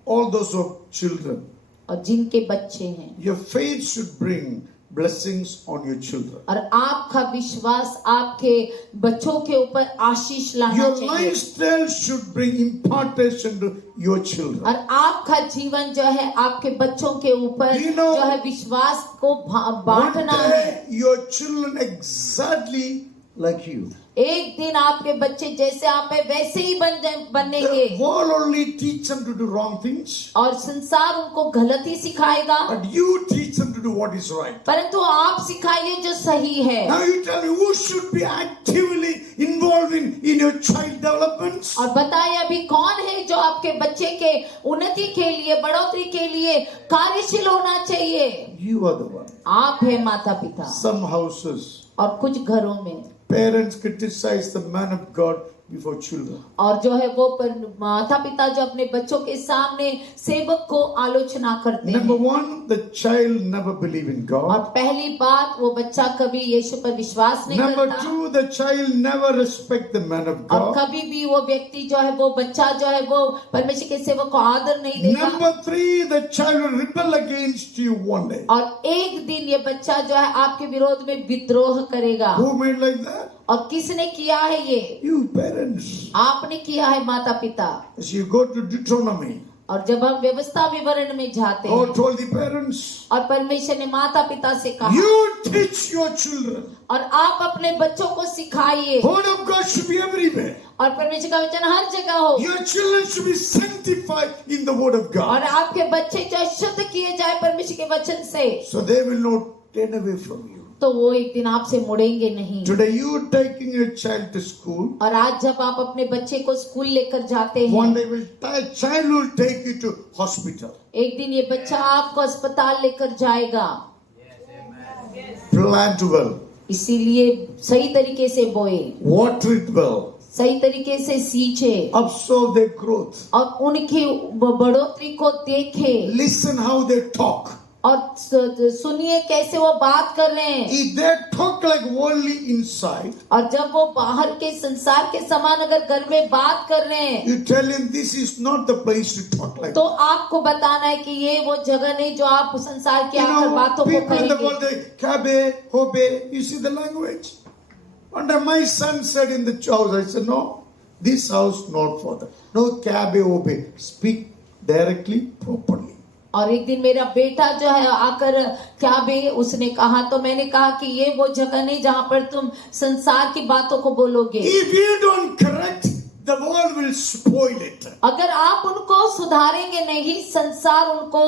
All those who have children, और जिनके बच्चे हैं, your faith should bring blessings on your children. और आपका विश्वास आपके बच्चों के ऊपर आशीष लाना Your चाहिए, lifestyle should bring impartation to your children. और आपका जीवन जो है आपके बच्चों के ऊपर You know, जो है विश्वास को One बांटना है। day, your children exactly like you. एक दिन आपके बच्चे जैसे आप है वैसे ही The बनेंगे, world only teach them to do wrong things, और संसार उनको गलती सिखाएगा, but you teach them to do what is right. परंतु आप सिखाइए जो सही है। Now you tell me who should be actively involved in your child development? और बताइए अभी कौन है जो आपके बच्चे के उन्नति के लिए, बढ़ोतरी के लिए कार्यशील होना चाहिए? You are the one. आप है माता पिता। Some houses, और कुछ घरों में parents criticize the man of God before children. और जो है वो माता पिता जो अपने बच्चों के सामने सेवक को आलोचना करते Number हैं। one, the child never believe in और God. पहली बात, वो बच्चा कभी यीशु पर विश्वास नहीं Number करता, two, the child never respect the man of और God. कभी भी वो व्यक्ति जो है, वो बच्चा जो है, वो परमेश्वर के सेवक को आदर नहीं देगा। Number three, the child will rebel against you one day. और एक दिन ये बच्चा जो है आपके विरोध में विद्रोह करेगा। Who made like that? और किसने किया है ये? You parents. आपने किया है माता पिता। As you go to Deuteronomy, और जब हम व्यवस्था विवरण में जाते God हैं, told the parents, और परमेश्वर ने माता पिता से कहा, you teach your children. और आप अपने बच्चों को सिखाइए, Word of God should be everywhere. और परमेश्वर का वचन हर जगह हो, Your children should be sanctified in the word of और God. आपके बच्चे जो शुद्ध किए जाए परमेश्वर के वचन से, So they will not turn away from you. तो वो एक दिन आपसे मुड़ेंगे नहीं। Today you are taking your child to school. और आज जब आप अपने बच्चे को स्कूल लेकर जाते One हैं, day child will take you to hospital. एक दिन ये बच्चा आपको अस्पताल लेकर जाएगा। Plant well. इसीलिए सही तरीके से बोए, Water it well. सही तरीके से सींचे, Observe their growth. और उनकी बढ़ोतरी को देखे, Listen how they talk. और सुनिए कैसे वो बात कर रहे हैं। If they talk like worldly inside, और जब वो बाहर के संसार के समान अगर घर में बात कर रहे हैं, you tell him this is not the place to talk like तो that. आपको बताना है कि ये वो जगह नहीं जो आप संसार की You आकर know, बातों को people in the world, करेंगे। they kabe, hobe, you see the language. One day my son said in the house, I said, no, this house not for that. No kabe, hobe, speak directly, properly. और एक दिन मेरा बेटा जो है आकर क्या भी उसने कहा, तो मैंने कहा कि ये वो जगह नहीं जहाँ पर तुम संसार की बातों को बोलोगे। If you don't correct, the world will spoil it. अगर आप उनको सुधारेंगे नहीं, संसार उनको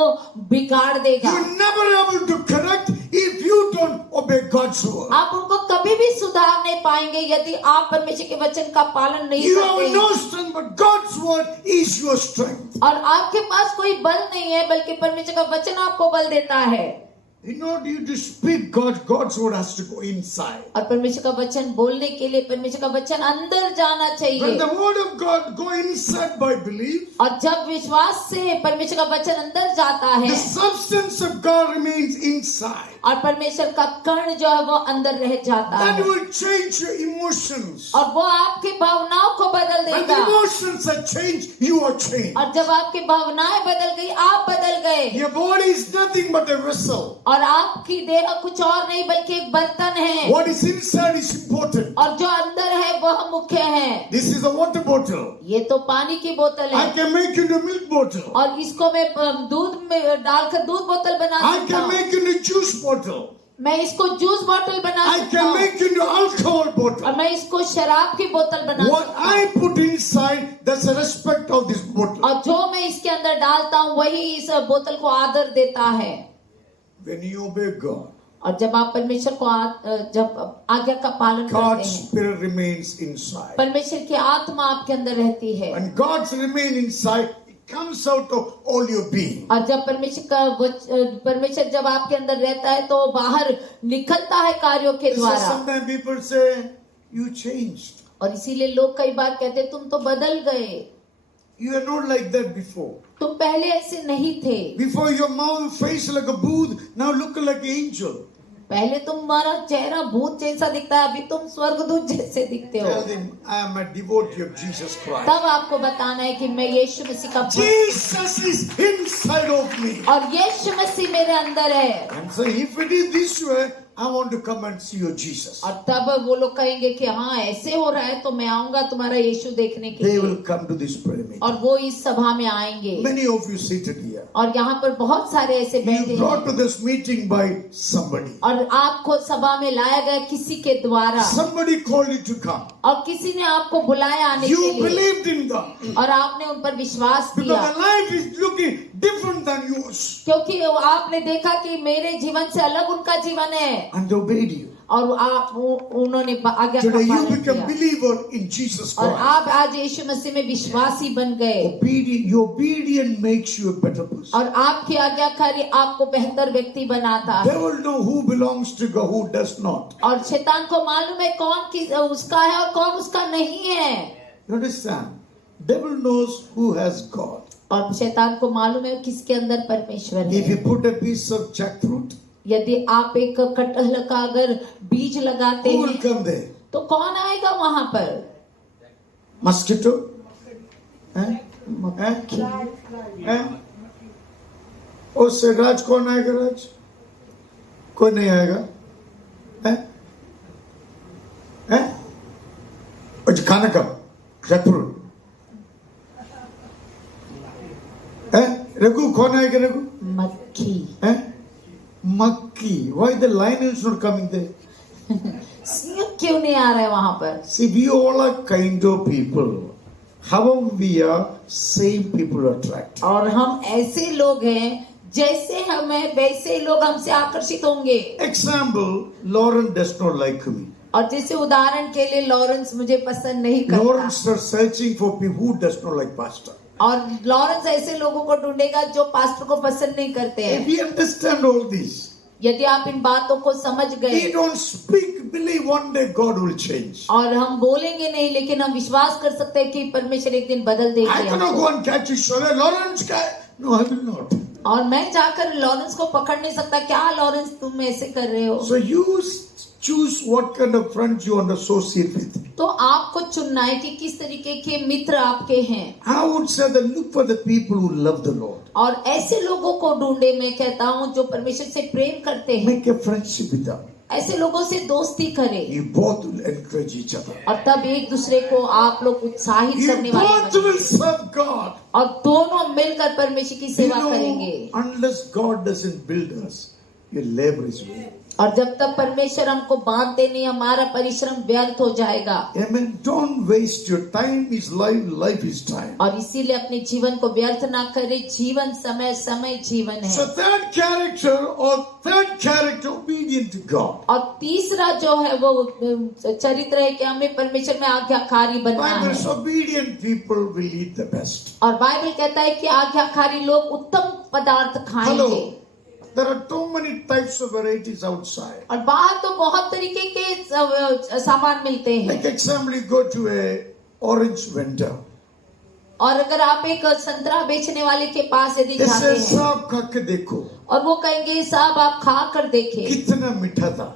बिगाड़ देगा। You're never able to correct if you don't obey God's word. आप उनको कभी भी सुधार नहीं पाएंगे यदि आप परमेश्वर के वचन का पालन नहीं You करते have हैं। no strength, but God's word is your strength. और आपके पास कोई बल नहीं है, बल्कि परमेश्वर का वचन आपको बल देता है। In order you to speak God's word has to go inside. और परमेश्वर का वचन बोलने के लिए परमेश्वर का वचन अंदर जाना When चाहिए। the word of God go inside by belief, और जब विश्वास से परमेश्वर का वचन अंदर जाता है, the substance of God remains inside. और परमेश्वर का कण जो है वो अंदर रह जाता That है, will change your emotions. और वो आपकी भावनाओं को बदल When the देगा। emotions are changed, you are changed. और जब आपकी भावनाएं बदल गई, आप बदल गए। Your body is nothing but a vessel. और आपकी देह कुछ और नहीं बल्कि एक बर्तन है, What is inside is important. और जो अंदर है वह मुख्य है। This is a water bottle. ये तो पानी की बोतल I है, can make into a milk bottle. और इसको मैं दूध में डालकर दूध बोतल बना I सकता can हूँ। make into juice bottle. मैं इसको जूस बोतल बना I सकता can हूँ, make into alcohol और bottle. मैं इसको शराब की बोतल बना What सकता हूँ। I put inside, that's the respect of this bottle. और जो मैं इसके अंदर डालता हूँ वही इस बोतल को आदर देता है। When you obey God, और जब आप परमेश्वर को जब आज्ञा का पालन करते God's हैं, spirit remains inside. परमेश्वर की आत्मा आपके अंदर रहती है। When God's remain inside, it comes out of all your being. और जब परमेश्वर जब आपके अंदर रहता है तो बाहर निकलता है कार्यों के So द्वारा। sometimes people say, you changed. और इसीलिए लोग कई बार कहते हैं, तुम तो बदल गए, You are not like that before. तुम पहले ऐसे नहीं थे। Before your mouth face like a booth, now look like an angel. पहले तुम्हारा चेहरा भूत जैसा दिखता है, अभी तुम स्वर्गदूत जैसे दिखते हो। Tell them, I am a devotee of Jesus Christ. तब आपको बताना है कि मैं यीशु मसीह का भक्त, Jesus is inside of me. और यीशु मसीह मेरे अंदर है। And so if it is this way, I want to come and see your Jesus. और तब वो लोग कहेंगे कि हाँ ऐसे हो रहा है तो मैं आऊंगा तुम्हारा यीशु देखने के They लिए, will come to this prayer meeting. और वो इस सभा में आएंगे। Many of you seated here. और यहाँ पर बहुत सारे ऐसे बैठे You brought हैं, to this meeting by somebody. और आपको सभा में लाया गया किसी के द्वारा, Somebody called you to come. और किसी ने आपको बुलाया आने You के लिए, believed in them. और आपने उन पर विश्वास Because किया, the life is looking different than yours. क्योंकि आपने देखा कि मेरे जीवन से अलग उनका जीवन है, And obeyed you. और आप उन्होंने आज्ञा का Today you पालन become किया, believer in Jesus और Christ. आप आज यीशु मसीह में विश्वासी बन गए। Your obedience makes you a better person. और आपकी आज्ञाकारी आपको बेहतर व्यक्ति बनाता है। Devil know who belongs to God, who does not. और शैतान को मालूम है कौन उसका है और कौन उसका नहीं है। You understand? Devil knows who has God. और शैतान को मालूम है किसके अंदर परमेश्वर If है। you put a piece of jackfruit, यदि आप एक कटहल का अगर बीज लगाते who will हैं come there? तो कौन आएगा वहां पर? Mosquito? मक्खी। उससे राज कौन आएगा? राज कोई नहीं आएगा। खाना कब? जैकफ्रूट। रघु कौन आएगा? रघु मक्खी। Monkey. Why the lion is not coming there? Singh क्यों नहीं आ रहा है वहां पर? See, we all are kind of people. However we are, same people attract. और हम ऐसे लोग हैं जैसे हमें वैसे लोग हमसे आकर्षित होंगे। Example, Lauren does not like me. और जैसे उदाहरण के लिए लॉरेंस मुझे पसंद नहीं करता, Lauren starts searching for people who does not like pastor. और लॉरेंस ऐसे लोगों को ढूंढेगा जो पास्टर को पसंद नहीं करते If हैं। we understand all this, यदि आप इन बातों को समझ गए, we don't speak, believe one day God will change. और हम बोलेंगे नहीं लेकिन हम विश्वास कर सकते हैं कि परमेश्वर एक दिन बदल I देंगे cannot हमको। go and catch you, Lawrence. No, I will not. और मैं जाकर लॉरेंस को पकड़ नहीं सकता, क्या लॉरेंस तुम ऐसे कर रहे हो? So you choose what kind of friends you want to associate with. तो आपको चुनना है कि किस तरीके के मित्र आपके हैं। I would say that look for the people who love the Lord. और ऐसे लोगों को ढूंढे, मैं कहता हूँ जो परमेश्वर से प्रेम करते हैं, Make a friendship with them. ऐसे लोगों से दोस्ती करें You both will encourage each other. और तब एक दूसरे को आप लोग उत्साहित You करने वाले both बनेंगे। will serve God. और दोनों मिलकर परमेश्वर की You सेवा know, करेंगे। unless God doesn't build us, your labor is vain. और जब तक परमेश्वर हमको बांधते नहीं, हमारा परिश्रम व्यर्थ हो जाएगा। Amen. Don't waste your time. Is life. Life is time. और इसीलिए अपने जीवन को व्यर्थ ना करे। जीवन समय, समय जीवन So है। third character, obedient to God. और तीसरा जो है वो चरित्र है कि हमें परमेश्वर में आज्ञाकारी बनना Bible है। says obedient people will eat the best. और बाइबल कहता है कि आज्ञाकारी लोग उत्तम पदार्थ खाएंगे। Hello. There are too many types of varieties outside. और बाहर तो बहुत तरीके के सामान मिलते हैं। Like example, you go to a orange vendor. और अगर आप एक संतरा बेचने वाले के पास यदि They जाते say, हैं साहब खा के देखो और वो कहेंगे साहब आप खा कर देखें कितना मीठा था।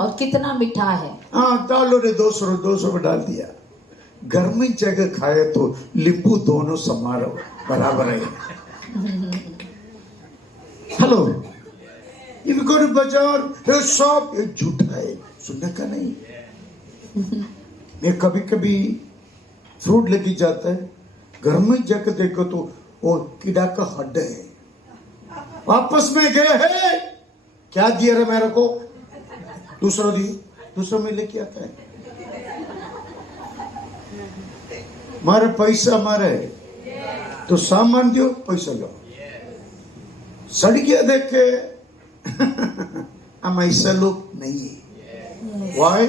और कितना मीठा है। हाँ डालो रे 200 रुपए डाल दिया। घर में जगह खाए तो नींबू दोनों समारो बराबर है। Hello, if you go to बाजार, ये शॉप ये झूठा है, सुनने का नहीं। मैं कभी कभी फ्रूट लेके जाता है, घर में जाकर देखो तो वो कीड़ा का हड्डा है। वापस में गए है, क्या दिया रे मेरे को? दूसरा में लेके आता है। मारे पैसा मारे तो सामान दियो, पैसा लो। सड़ गया देख के हम ऐसा लोग नहीं है। Why?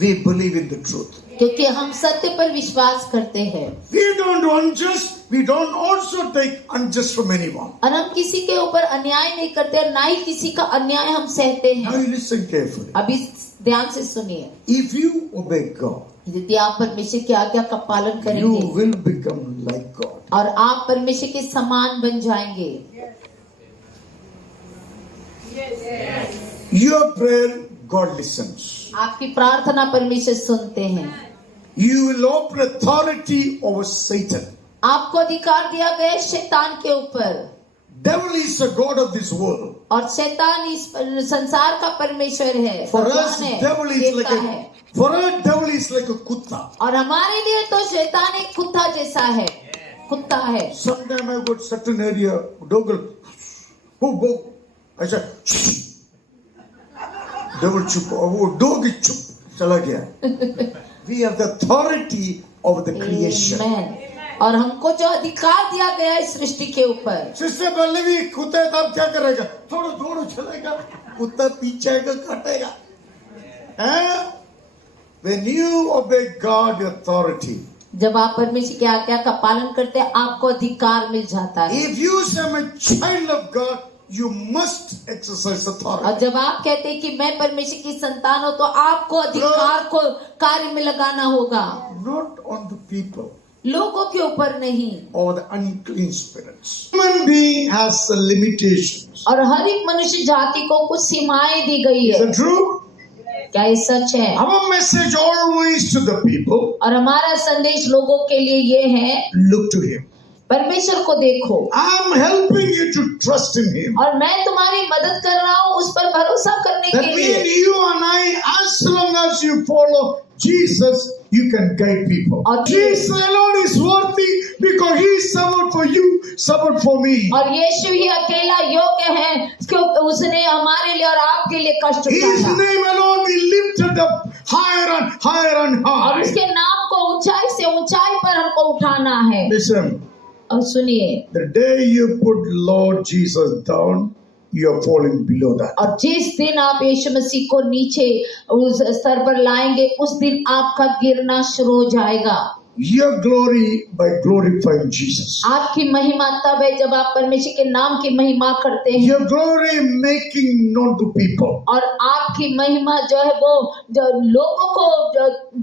We believe in the truth. क्योंकि हम सत्य पर विश्वास करते हैं। We don't unjust. We don't also take unjust from anyone. और हम किसी के ऊपर अन्याय नहीं करते और ना ही किसी का अन्याय हम सहते Now हैं। you listen carefully. अभी ध्यान से सुनिए। If you obey God, यदि आप परमेश्वर की आज्ञा का पालन you करेंगे will become like God. और आप परमेश्वर के समान बन जाएंगे। Your prayer, God listens. आपकी प्रार्थना परमेश्वर सुनते हैं। You will open authority over Satan. आपको अधिकार दिया गया है शैतान के ऊपर। Devil is the god of this world. और शैतान इस संसार का परमेश्वर है। For भगवान us, है, devil is like देवता है। devil is like a kutta. और हमारे लिए तो शैतान एक कुत्ता जैसा है, कुत्ता है। Sometime I got certain area, dog will, I said, shh. Devil chup, वो dog chup, चला गया। We have the authority over the creation. Amen. और हमको जो अधिकार दिया गया है सृष्टि के ऊपर। सिस्टर पहले भी कुत्ता है तब क्या करेगा? थोड़ा चलेगा, कुत्ता पीछे आएगा, काटेगा। हैं? When you obey God, your authority. जब आप परमेश्वर की आज्ञा का पालन करते हैं, आपको अधिकार मिल जाता है। If you say I'm a child of God, you must exercise authority. और जब आप कहते हैं कि मैं परमेश्वर की संतान हूँ, तो आपको अधिकार को कार्य में लगाना होगा। Not on the people लोगों के ऊपर नहीं। or the unclean spirits. Human being has the limitations. और हर एक मनुष्य जाति को कुछ सीमाएं दी गई Is है। that true? क्या ये सच है? Our message always to the people, और हमारा संदेश लोगों के लिए ये है, look to Him. परमेश्वर को देखो। I'm helping you to trust in Him. और मैं तुम्हारी मदद कर रहा हूँ उस पर भरोसा करने That के means लिए। you and I, as long as you follow Jesus, you can guide people. और Jesus alone is worthy because He suffered for you, suffered for me. और यीशु ही अकेला योग्य है क्योंकि उसने हमारे लिए और आपके लिए कष्ट His उठाया। name alone be lifted up higher and higher and और higher. उसके नाम को ऊंचाई से ऊंचाई पर हमको उठाना है। Listen, और सुनिए, the day you put Lord Jesus down, you are falling below that. और जिस दिन आप यीशु मसीह को नीचे उस स्तर पर लाएंगे, उस दिन आपका गिरना शुरू हो जाएगा। your glory by glorifying Jesus. आपकी महिमा तब है जब आप परमेश्वर के नाम की महिमा करते हैं, Your glory making known to people. और आपकी महिमा जो है वो जो लोगों को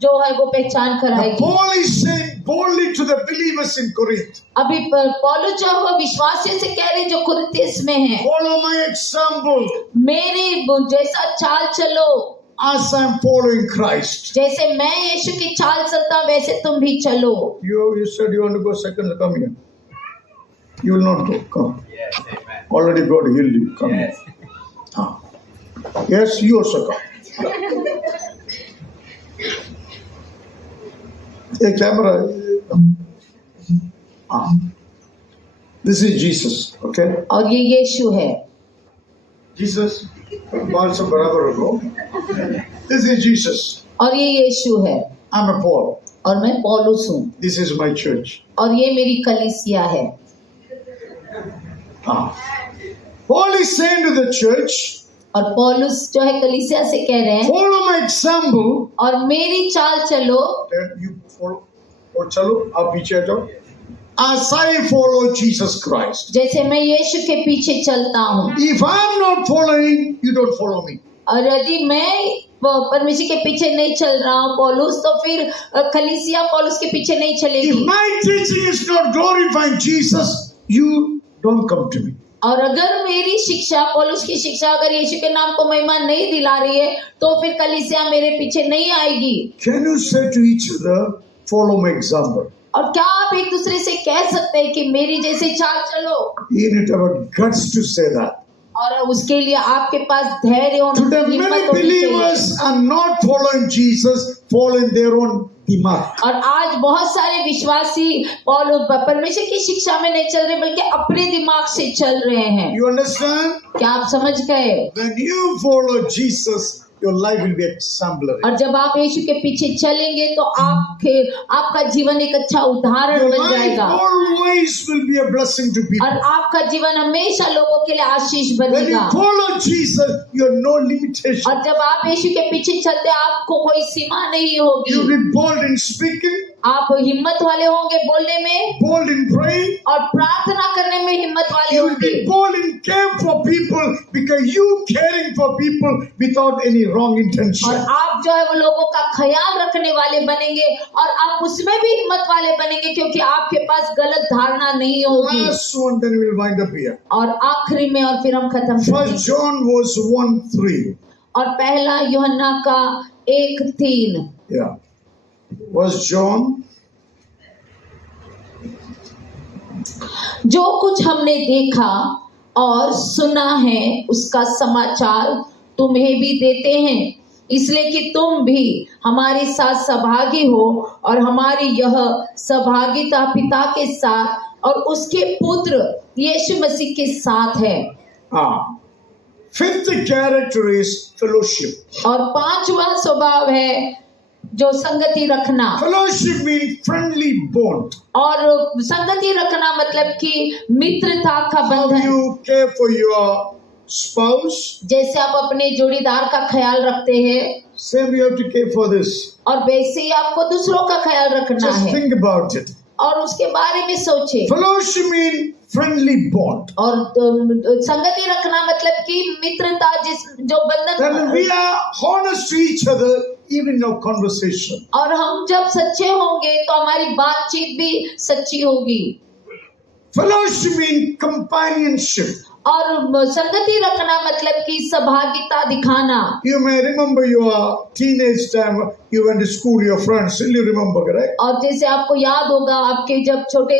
जो है वो पहचान Now, कराएगी। Paul is saying boldly to the believers in Corinth, अभी पौलुस जो है वो विश्वासियों से कह रहे हैं जो कुरिन्थियों में है, follow my example मेरी जैसा चाल चलो, as I am following Christ. जैसे मैं यीशु की चाल चलता हूं, वैसे तुम भी चलो। You said you want to go second, come here. You will not go, come. Yes, amen. Already God healed you, come Yes. here. Ah. Yes, you also come. A camera. Ah. This is Jesus, okay? और ये यीशु है। Jesus, बाल से बराबर रखो. This is Jesus. और ये यीशु है, I'm a Paul. और मैं पौलुस हूँ, This is my church. और ये मेरी कलीसिया है। Ah. Paul is saying to the church, और पौलुस जो है कलीसिया से कह रहे हैं, follow my example. और मेरी चाल चलो, Then you follow. और चलो, आप पीछे आ जाओ. As I follow Jesus Christ. जैसे मैं यीशु के पीछे चलता हूँ। If I'm not following, you don't follow me. और यदि मैं परमेश्वर के पीछे नहीं चल रहा हूँ पौलुस, तो फिर कलीसिया पौलुस के पीछे नहीं If चलेगी। my teaching is not glorifying Jesus, you don't come to me. और अगर मेरी शिक्षा, पौलुस की शिक्षा अगर यीशु के नाम को महिमा नहीं दिला रही है, तो फिर कलीसिया मेरे पीछे नहीं आएगी। Can you say to each other, follow my example? और क्या आप एक दूसरे से कह सकते हैं कि मेरी जैसे चाल चलो? You need to have guts to say that. और उसके लिए आपके पास धैर्य होना, Today हिम्मत many होनी चाहिए। believers are not following Jesus, following their own दिमाग. और आज बहुत सारे विश्वासी परमेश्वर की शिक्षा में नहीं चल रहे, बल्कि अपने दिमाग से चल रहे हैं। You understand? क्या आप समझ गए? When you follow Jesus, your life will be exemplary. और जब आप यीशु के पीछे चलेंगे तो आपका जीवन एक अच्छा उदाहरण Your बन life जाएगा, always will be a blessing to people. और आपका जीवन हमेशा लोगों के लिए आशीष When you बनेगा। follow Jesus, you have no limitation. और जब आप यीशु के पीछे चलते, आपको कोई सीमा नहीं होगी। You'll be bold in speaking, आप हिम्मत वाले होंगे बोलने में, bold in praying. और प्रार्थना करने में हिम्मत वाले You will होंगे। be bold in care for people because you caring for people without any wrong और intention. आप जो है वो लोगों का ख्याल रखने वाले बनेंगे, और आप उसमें भी हिम्मत वाले बनेंगे, क्योंकि आपके पास गलत धारणा नहीं होगी। Last one, then we'll wind up here. और आखिरी में, और फिर हम खत्म First करेंगे। John was 1:3. और पहला यूहन्ना का 1:3। Yeah. Was John. जो कुछ हमने देखा और सुना है उसका समाचार तुम्हें भी देते हैं, इसलिए कि तुम भी हमारे साथ सहभागी हो, और हमारी यह सहभागिता पिता के साथ और उसके पुत्र यीशु मसीह के साथ है। Fifth character is fellowship. और पांचवा स्वभाव है जो संगति रखना। Fellowship means friendly bond. और संगति रखना मतलब कि मित्रता का How बंधन। you care for your spouse, जैसे आप अपने जोड़ीदार का ख्याल रखते हैं, same you have to care for this. और वैसे ही आपको दूसरों का ख्याल रखना Just है, think about it. और उसके बारे में सोचे। Fellowship means friendly bond. और संगति रखना मतलब कि मित्रता, जो Then बंधन। we are honest to each other even in our conversation. और हम जब सच्चे होंगे तो हमारी बातचीत भी सच्ची होगी। Fellowship means companionship. और संगति रखना मतलब कि सहभागिता दिखाना। You may remember your teenage time, you went to school, your friends, still you remember, correct? और जैसे आपको याद होगा, आपके जब छोटे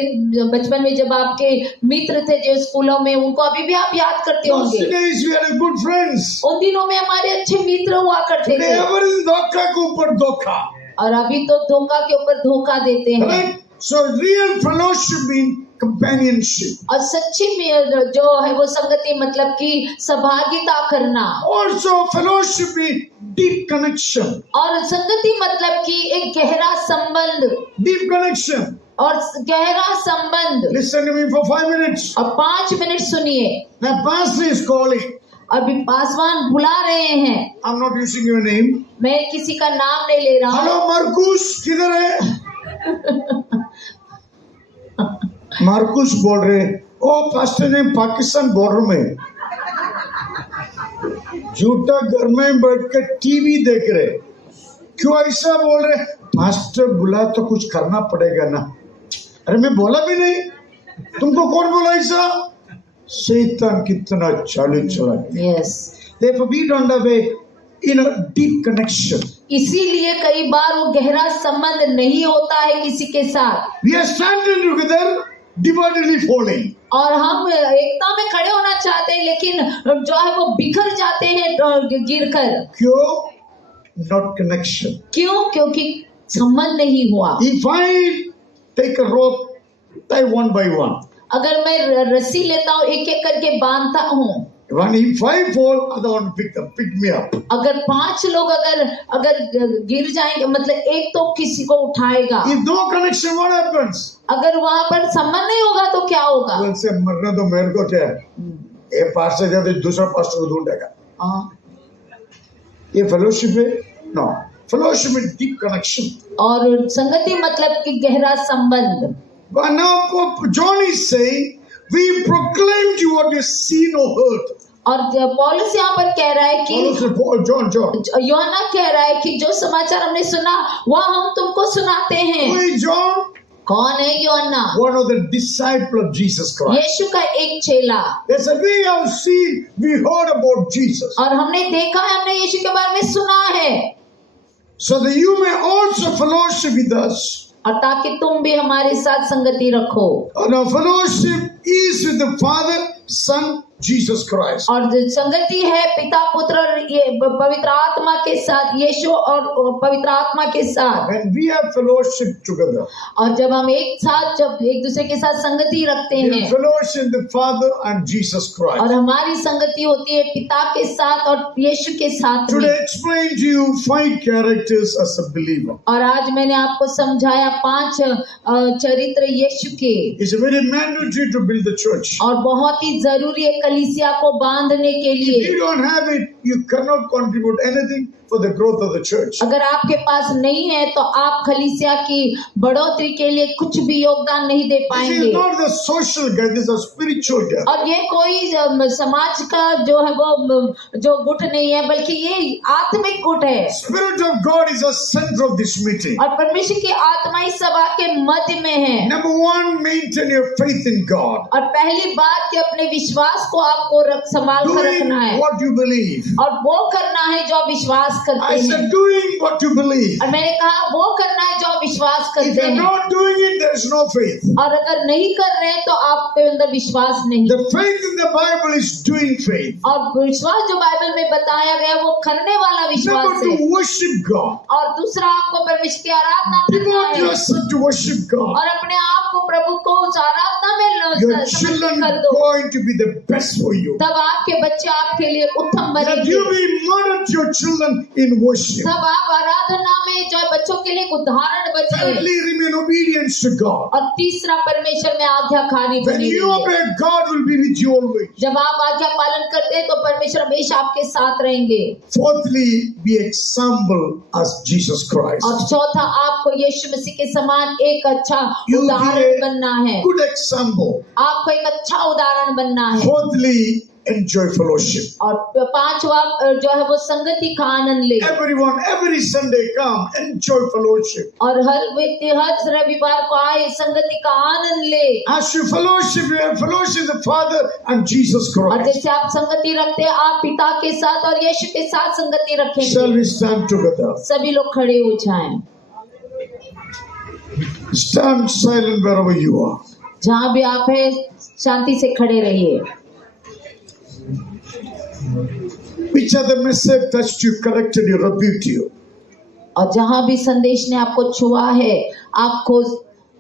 बचपन में जब आपके मित्र थे जो स्कूलों में, उनको अभी भी आप याद करते Those होंगे। days we had good friends. उन दिनों में हमारे अच्छे मित्र हुआ करते Today थे, everything धोखा के ऊपर धोखा. और अभी तो धोखा के ऊपर धोखा देते हैं। Right? So real fellowship means companionship. और सच्ची में जो है वो संगति मतलब कि सहभागिता करना। Also fellowship means deep connection. और संगति मतलब कि एक गहरा संबंध, Deep connection. और गहरा संबंध। Listen to me for 5 minutes. और 5 मिनट सुनिए। Now pastor is calling. अभी पासवान बुला रहे हैं, I'm not using your name. मैं किसी का नाम नहीं ले रहा हूँ। हेलो मरकुस, किधर है? मार्कुस बोल रहे, ओ पास्टर ने पाकिस्तान बॉर्डर में झूठा घर में बैठ के टीवी देख रहे, क्यों ऐसा बोल रहे? पास्टर बुला तो कुछ करना पड़ेगा ना। अरे मैं बोला भी नहीं, तुमको कौन बोला ऐसा? शैतान कितना चालू चला। Yes. Therefore we don't have a deep connection. इसीलिए कई बार वो गहरा संबंध नहीं होता है किसी के साथ। We are standing together, dividedly falling. और हम एकता में खड़े होना चाहते हैं, लेकिन जो है वो बिखर जाते हैं गिरकर। क्यों? Not connection. क्यों? क्योंकि संबंध नहीं हुआ। If I take a rope, tie one by one. अगर मैं रस्सी लेता हूँ, एक एक करके बांधता हूँ। If I fall, other one pick me up. अगर 5 लोग अगर गिर जाएंगे, मतलब एक तो किसी को उठाएगा। If no connection, what happens? अगर वहां पर संबंध नहीं होगा तो क्या होगा? Well, say मरना तो मेरे को क्या है? एक पास्टर जाते दूसरा पास्टर को ढूंढेगा। ये फेलोशिप है? No. Fellowship is deep connection. और संगति मतलब कि गहरा संबंध। But now John is saying, we proclaim to you what you seen or heard. और पौलुस यहाँ पर कह रहा है कि John. यूहन्ना कह रहा है कि जो समाचार हमने सुना वह हम तुमको सुनाते हैं। Who is John? कौन है यूहन्ना? One of the disciples of Jesus Christ. यीशु का एक चेला। They said, we have seen, we heard about Jesus. और हमने देखा है, हमने यीशु के बारे में सुना है। So that you may also fellowship with us. और ताकि तुम भी हमारे साथ संगति रखो। And our fellowship is with the Father, Son, Jesus Christ. और जो संगति है पिता पुत्र और ये पवित्र आत्मा के साथ, यीशु और पवित्र आत्मा के साथ। When we have fellowship together, और जब हम एक साथ, जब एक दूसरे के साथ संगति रखते we हैं, have fellowship with the Father and Jesus Christ. और हमारी संगति होती है पिता के साथ और यीशु के साथ Today में। I explain to you 5 characters as a believer. और आज मैंने आपको समझाया 5 चरित्र यीशु के। It's very mandatory to build the church. और बहुत ही जरूरी है कलीसिया को बांधने के If लिए। you don't have it, you cannot contribute anything for the growth of the church. अगर आपके पास नहीं है तो आप कलीसिया की बढ़ोतरी के लिए कुछ भी योगदान नहीं दे This पाएंगे। is not the social guy, this is a spiritual guy. और ये कोई समाज का जो है वो जो गुट नहीं है, बल्कि ये आत्मिक गुट है। Spirit of God is the center of this meeting. और परमेश्वर की आत्मा इस सभा के मध्य में है। Number 1, maintain your faith in God. और पहली बात कि अपने विश्वास को आपको संभाल कर Doing रखना है, what you believe. और वो करना है जो आप विश्वास करते I हैं। said doing what you believe. और मैंने कहा वो करना है जो आप विश्वास If करते you're हैं। not doing it, there is no faith. और अगर नहीं कर रहे हैं तो आपके अंदर विश्वास नहीं। The faith in the Bible is doing faith. और विश्वास जो बाइबल में बताया गया वो करने वाला विश्वास Number है। 2, worship God. और दूसरा आपको परमेश्वर की आराधना करना Devote है, yourself to worship God. और अपने आप को प्रभु को उस आराधना में Your समर्पित children कर are दो। going to be the best for you. तब आपके बच्चे आपके लिए उत्तम That बनेंगे। you will model your children in worship. तब आप आराधना में जो है बच्चों के लिए एक उदाहरण बचे। Thirdly, remain obedient to God. और तीसरा परमेश्वर में आज्ञाकारी When बने you रहिए। obey, God will be with you always. जब आप आज्ञा पालन करते हैं तो परमेश्वर हमेशा आपके साथ रहेंगे। Fourthly, be example as Jesus Christ. और चौथा, आपको यीशु मसीह के समान एक अच्छा You be उदाहरण a बनना है। good example. आपको एक अच्छा उदाहरण बनना है। Fourthly, enjoy fellowship. और पांचवा जो है वो संगति का आनंद ले। Everyone, every Sunday come, enjoy fellowship. और हर व्यक्ति हर रविवार को आए, संगति का आनंद ले। As you fellowship, you have fellowship with the Father and Jesus और Christ. जैसे आप संगति रखते हैं, आप पिता के साथ और यीशु के साथ संगति Shall रखेंगे। we stand together? सभी लोग खड़े हो जाएं। Stand silent wherever you are. जहाँ भी आप हैं, शांति से खड़े रहिए। Which other message touched you, corrected you, rebuked you? और जहाँ भी संदेश ने आपको छुआ है, आपको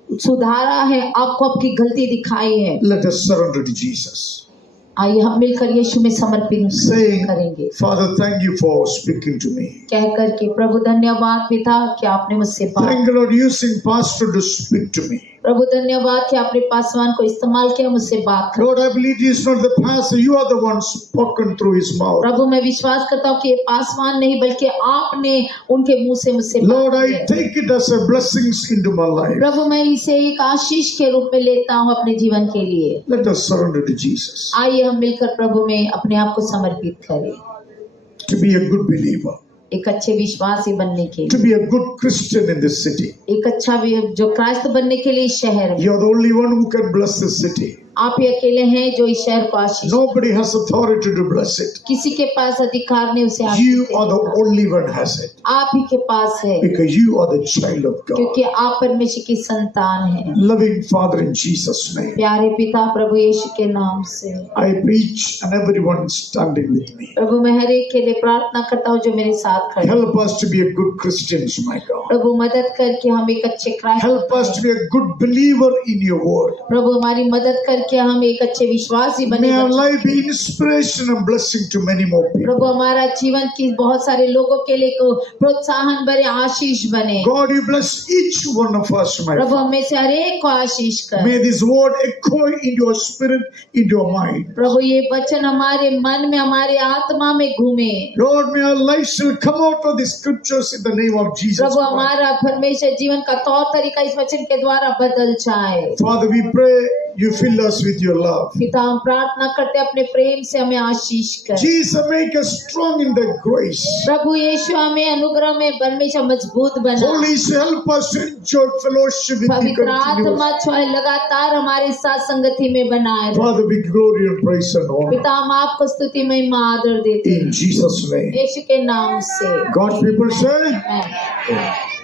सुधारा है, आपको आपकी गलती दिखाई है, Let us surrender to Jesus. आइए हम मिलकर यीशु में समर्पित Saying, करेंगे। Father, thank you for speaking to me. कह कर के प्रभु धन्यवाद पिता कि आपने मुझसे बात Thank you, Lord, using pastor to speak to me. प्रभु धन्यवाद कि आपने पासवान को इस्तेमाल किया मुझसे बात कर। Lord, I believe he is not the pastor. You are the one spoken through his mouth. प्रभु मैं विश्वास करता हूँ कि ये पासवान नहीं बल्कि आपने उनके मुंह से मुझसे Lord, बात की I है। take it as a blessing into my life. प्रभु मैं इसे एक आशीष के रूप में लेता हूँ अपने जीवन के लिए। Let us surrender to Jesus. आइए हम मिलकर प्रभु में अपने आप को समर्पित करें, To be a good believer. एक अच्छे विश्वासी बनने के To लिए, be a good Christian in this city. एक अच्छा जो क्राइस्त बनने के लिए इस शहर में। You are the only one who can bless this city. आप ही अकेले हैं जो इस शहर को आशीष। Nobody has authority to bless it. किसी के पास अधिकार नहीं उसे आशीष You देने are the का। only one has it. आप ही के पास है Because you are the child of God. क्योंकि आप परमेश्वर की संतान हैं। Loving Father in Jesus' name. प्यारे पिता प्रभु यीशु के नाम से I preach and everyone standing with me. प्रभु मैं हर एक के लिए प्रार्थना करता हूँ जो मेरे साथ खड़े हैं। Help us to be a good Christians, my God. प्रभु मदद करके हम एक अच्छे Christ Help us to be a good believer in your word. प्रभु हमारी मदद करके हम एक अच्छे विश्वासी बने। May our life be inspiration and blessing to many more people. प्रभु हमारा जीवन की बहुत सारे लोगों के लिए को प्रोत्साहन भरे आशीष बने। God, you bless each one of us, my Prabhu Father. हमें से हर एक को आशीष कर। May this word echo in your spirit, in your mind. प्रभु ये वचन हमारे मन में हमारे आत्मा में घूमे। Lord, may our life shall come out of the scriptures in the name of Jesus Prabhu Christ. हमारा परमेश्वर जीवन का तौर तरीका इस वचन के द्वारा बदल जाए। Father, we pray you fill us with your love. पिता हम प्रार्थना करते हैं अपने प्रेम से हमें आशीष कर। Jesus, make us strong in the grace. प्रभु यीशु हमें अनुग्रह में हमेशा मजबूत बना। Holy Spirit, help us to enjoy fellowship with you पवित्र continuously. आत्मा छाए लगातार हमारे साथ संगति में बनाए रहे। Father, we glory and praise and honor. पिता हम आपको स्तुति महिमा आदर देते हैं In Jesus' name. यीशु के नाम से। God's people say, आमेन।